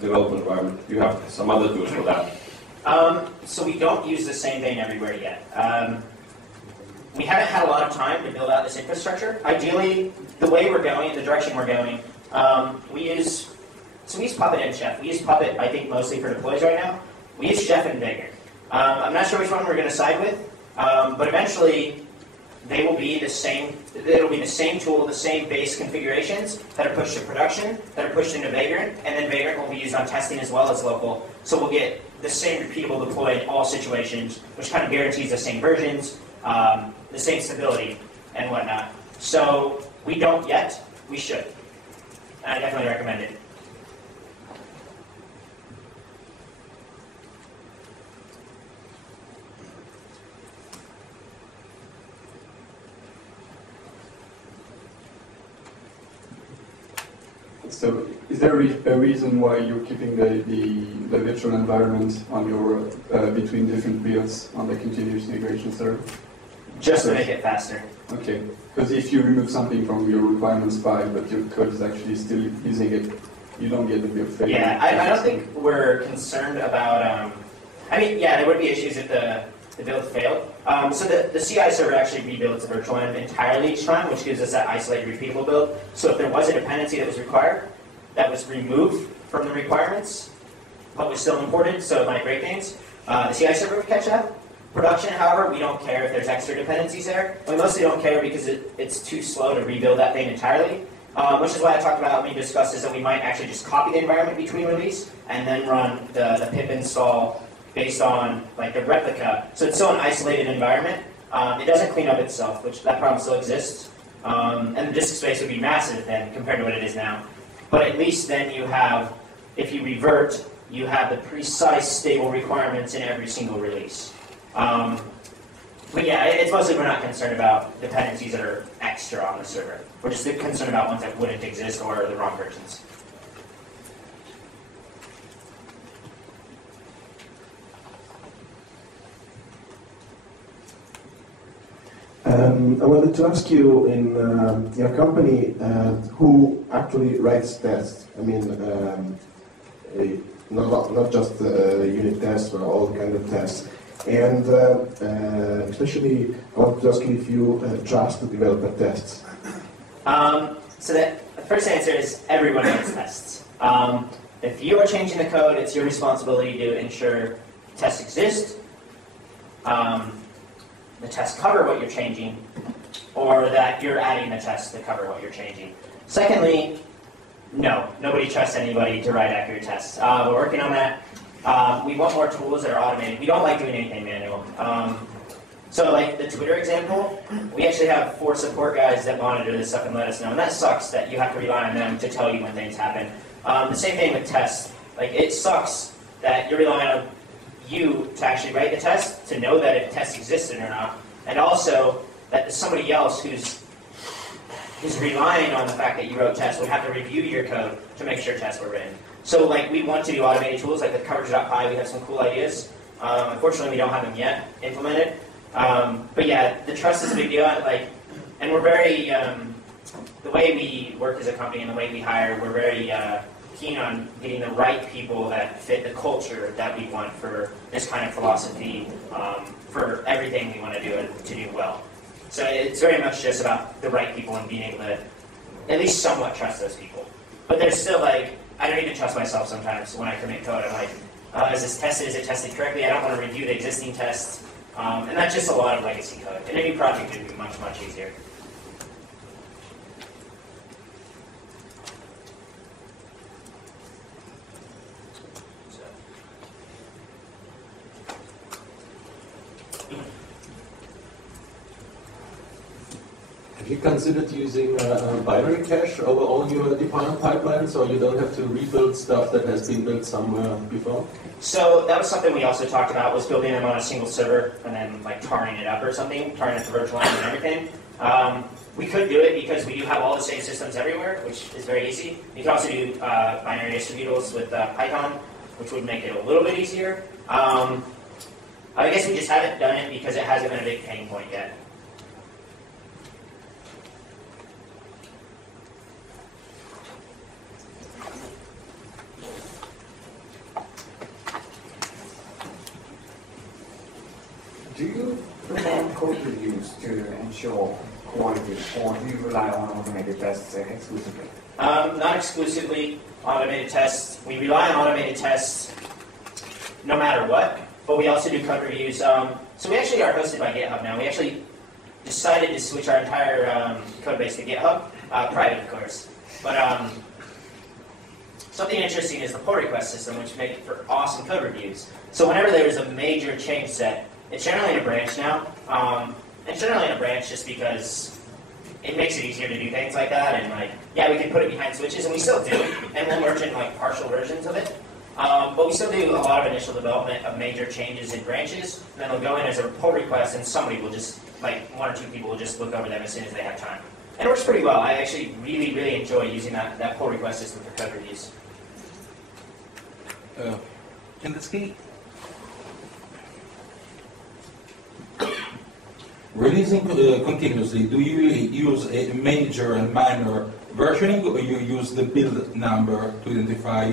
development environment. You have some other tools for that. So we don't use the same thing everywhere yet. We haven't had a lot of time to build out this infrastructure. Ideally, the way we're going, the direction we're going, we use Puppet and Chef. We use Puppet, I think, mostly for deploys right now. We use Chef and Vagrant. I'm not sure which one we're going to side with, but eventually they will be the same. It'll be the same tool, the same base configurations that are pushed to production, that are pushed into Vagrant, and then Vagrant will be used on testing as well as local. So we'll get the same repeatable deploy in all situations, which kind of guarantees the same versions, the same stability, and whatnot. So we don't yet. We should. I definitely recommend it. So is there a reason why you're keeping the virtual environment on your between different builds on the continuous integration server? Just to make it faster. Okay, because if you remove something from your requirements file, but your code is actually still using it, you don't get the build failure. Yeah, I don't think we're concerned about. I mean, yeah, there would be issues if the the build failed. So the CI server actually rebuilds the virtual env entirely each time, which gives us that isolated repeatable build. So if there was a dependency that was required, that was removed from the requirements, but was still imported, so it might break things, the CI server would catch that. Production, however, we don't care if there's extra dependencies there. We mostly don't care because it's too slow to rebuild that thing entirely, which is why I talked about when we discussed is that we might actually just copy the environment between release and then run the pip install based on like the replica. So it's still an isolated environment. It doesn't clean up itself, which that problem still exists. And the disk space would be massive then compared to what it is now. But at least then you have, if you revert, you have the precise stable requirements in every single release. But yeah, it's mostly we're not concerned about dependencies that are extra on the server. We're just concerned about ones that wouldn't exist or the wrong versions. I wanted to ask you, in your company, who actually writes tests? I mean, not just unit tests, but all kind of tests. And especially, I want to ask you if you trust the developer tests. So the first answer is everyone writes tests. If you are changing the code, it's your responsibility to ensure tests exist, the tests cover what you're changing, or that you're adding the tests to cover what you're changing. Secondly, no, nobody trusts anybody to write accurate tests. We're working on that. We want more tools that are automated. We don't like doing anything manual. So like the Twitter example, we actually have 4 support guys that monitor this stuff and let us know. And that sucks that you have to rely on them to tell you when things happen. The same thing with tests. Like it sucks that you're relying on you to actually write the test, to know that if tests existed or not. And also that somebody else who's relying on the fact that you wrote tests would have to review your code to make sure tests were written. So like we want to do automated tools like with coverage.py, we have some cool ideas. Unfortunately, we don't have them yet implemented. But yeah, the trust is a big deal. And we're very, the way we work as a company and the way we hire, we're very keen on getting the right people that fit the culture that we want for this kind of philosophy, for everything we want to do and to do well. So it's very much just about the right people and being able to at least somewhat trust those people. But there's still like, I don't even trust myself sometimes when I commit code. I'm like, is this tested? Is it tested correctly? I don't want to review the existing tests. And that's just a lot of legacy code. And any project would be much, much easier. Have you considered using binary cache over all your deployment pipelines, so you don't have to rebuild stuff that has been built somewhere before? So that was something we also talked about, was building them on a single server and then like tarring it up or something, tarring it to virtual env and everything. We could do it because we do have all the same systems everywhere, which is very easy. You can also do binary distributables with Python, which would make it a little bit easier. I guess we just haven't done it because it hasn't been a big pain point yet. Do you perform code reviews to ensure quality, or do you rely on automated tests exclusively? Not exclusively automated tests. We rely on automated tests no matter what, but we also do code reviews. So we actually are hosted by GitHub now. We actually decided to switch our entire code base to GitHub, private of course. But something interesting is the pull request system, which makes for awesome code reviews. So whenever there is a major change set, it's generally in a branch now. It's generally in a branch just because it makes it easier to do things like that. And like, yeah, we can put it behind switches, and we still do. And we'll merge in like partial versions of it. But we still do a lot of initial development of major changes in branches. And then they'll go in as a pull request, and somebody will just, like 1 or 2 people will just look over them as soon as they have time. And it works pretty well. I actually really, really enjoy using that pull request system for code reviews. In this case, releasing continuously, do you use a major and minor versioning, or you use the build number to identify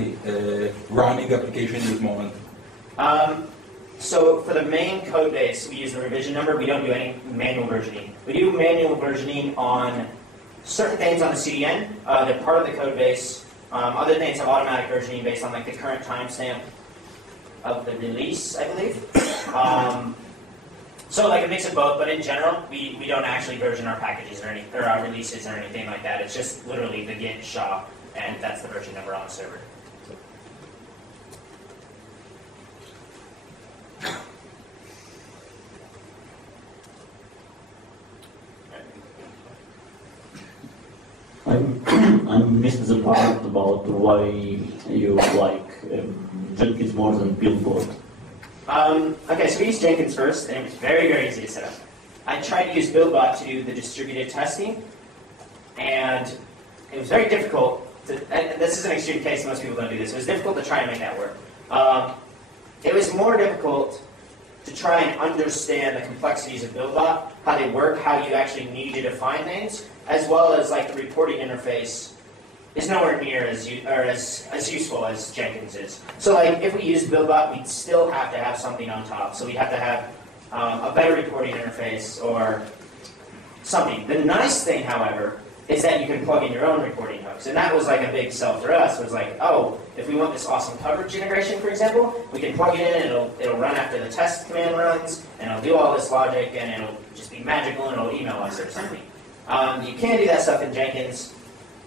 running application in this moment? So for the main code base, we use the revision number. We don't do any manual versioning. We do manual versioning on certain things on the CDN. They're part of the code base. Other things have automatic versioning based on like the current timestamp of the release, I believe. So like a mix of both, but in general, we don't actually version our packages or our releases or anything like that. It's just literally the git SHA, and that's the version number on the server. I missed the part about why you like Jenkins more than Buildboard. Okay, so we used Jenkins first, and it was very, very easy to set up. I tried to use BuildBot to do the distributed testing, and it was very difficult to, and this is an extreme case, most people don't do this, it was difficult to try and make that work. It was more difficult to try and understand the complexities of BuildBot, how they work, how you actually need to define things, as well as like the reporting interface is nowhere near as useful as Jenkins is. So like if we use BuildBot, we'd still have to have something on top. So we'd have to have a better reporting interface or something. The nice thing, however, is that you can plug in your own reporting hooks. And that was like a big sell for us. It was like, oh, if we want this awesome coverage integration, for example, we can plug it in and it'll run after the test command runs, and it'll do all this logic, and it'll just be magical, and it'll email us or something. You can't do that stuff in Jenkins.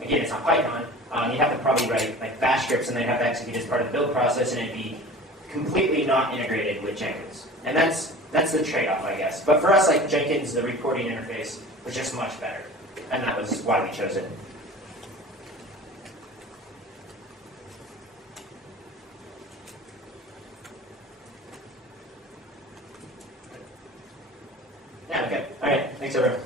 Again, it's not Python. You have to probably write like bash scripts, and they'd have to execute as part of the build process, and it'd be completely not integrated with Jenkins. And that's the trade-off, I guess. But for us, like Jenkins, the reporting interface was just much better, and that was why we chose it. Yeah, okay. All right. Thanks, everyone.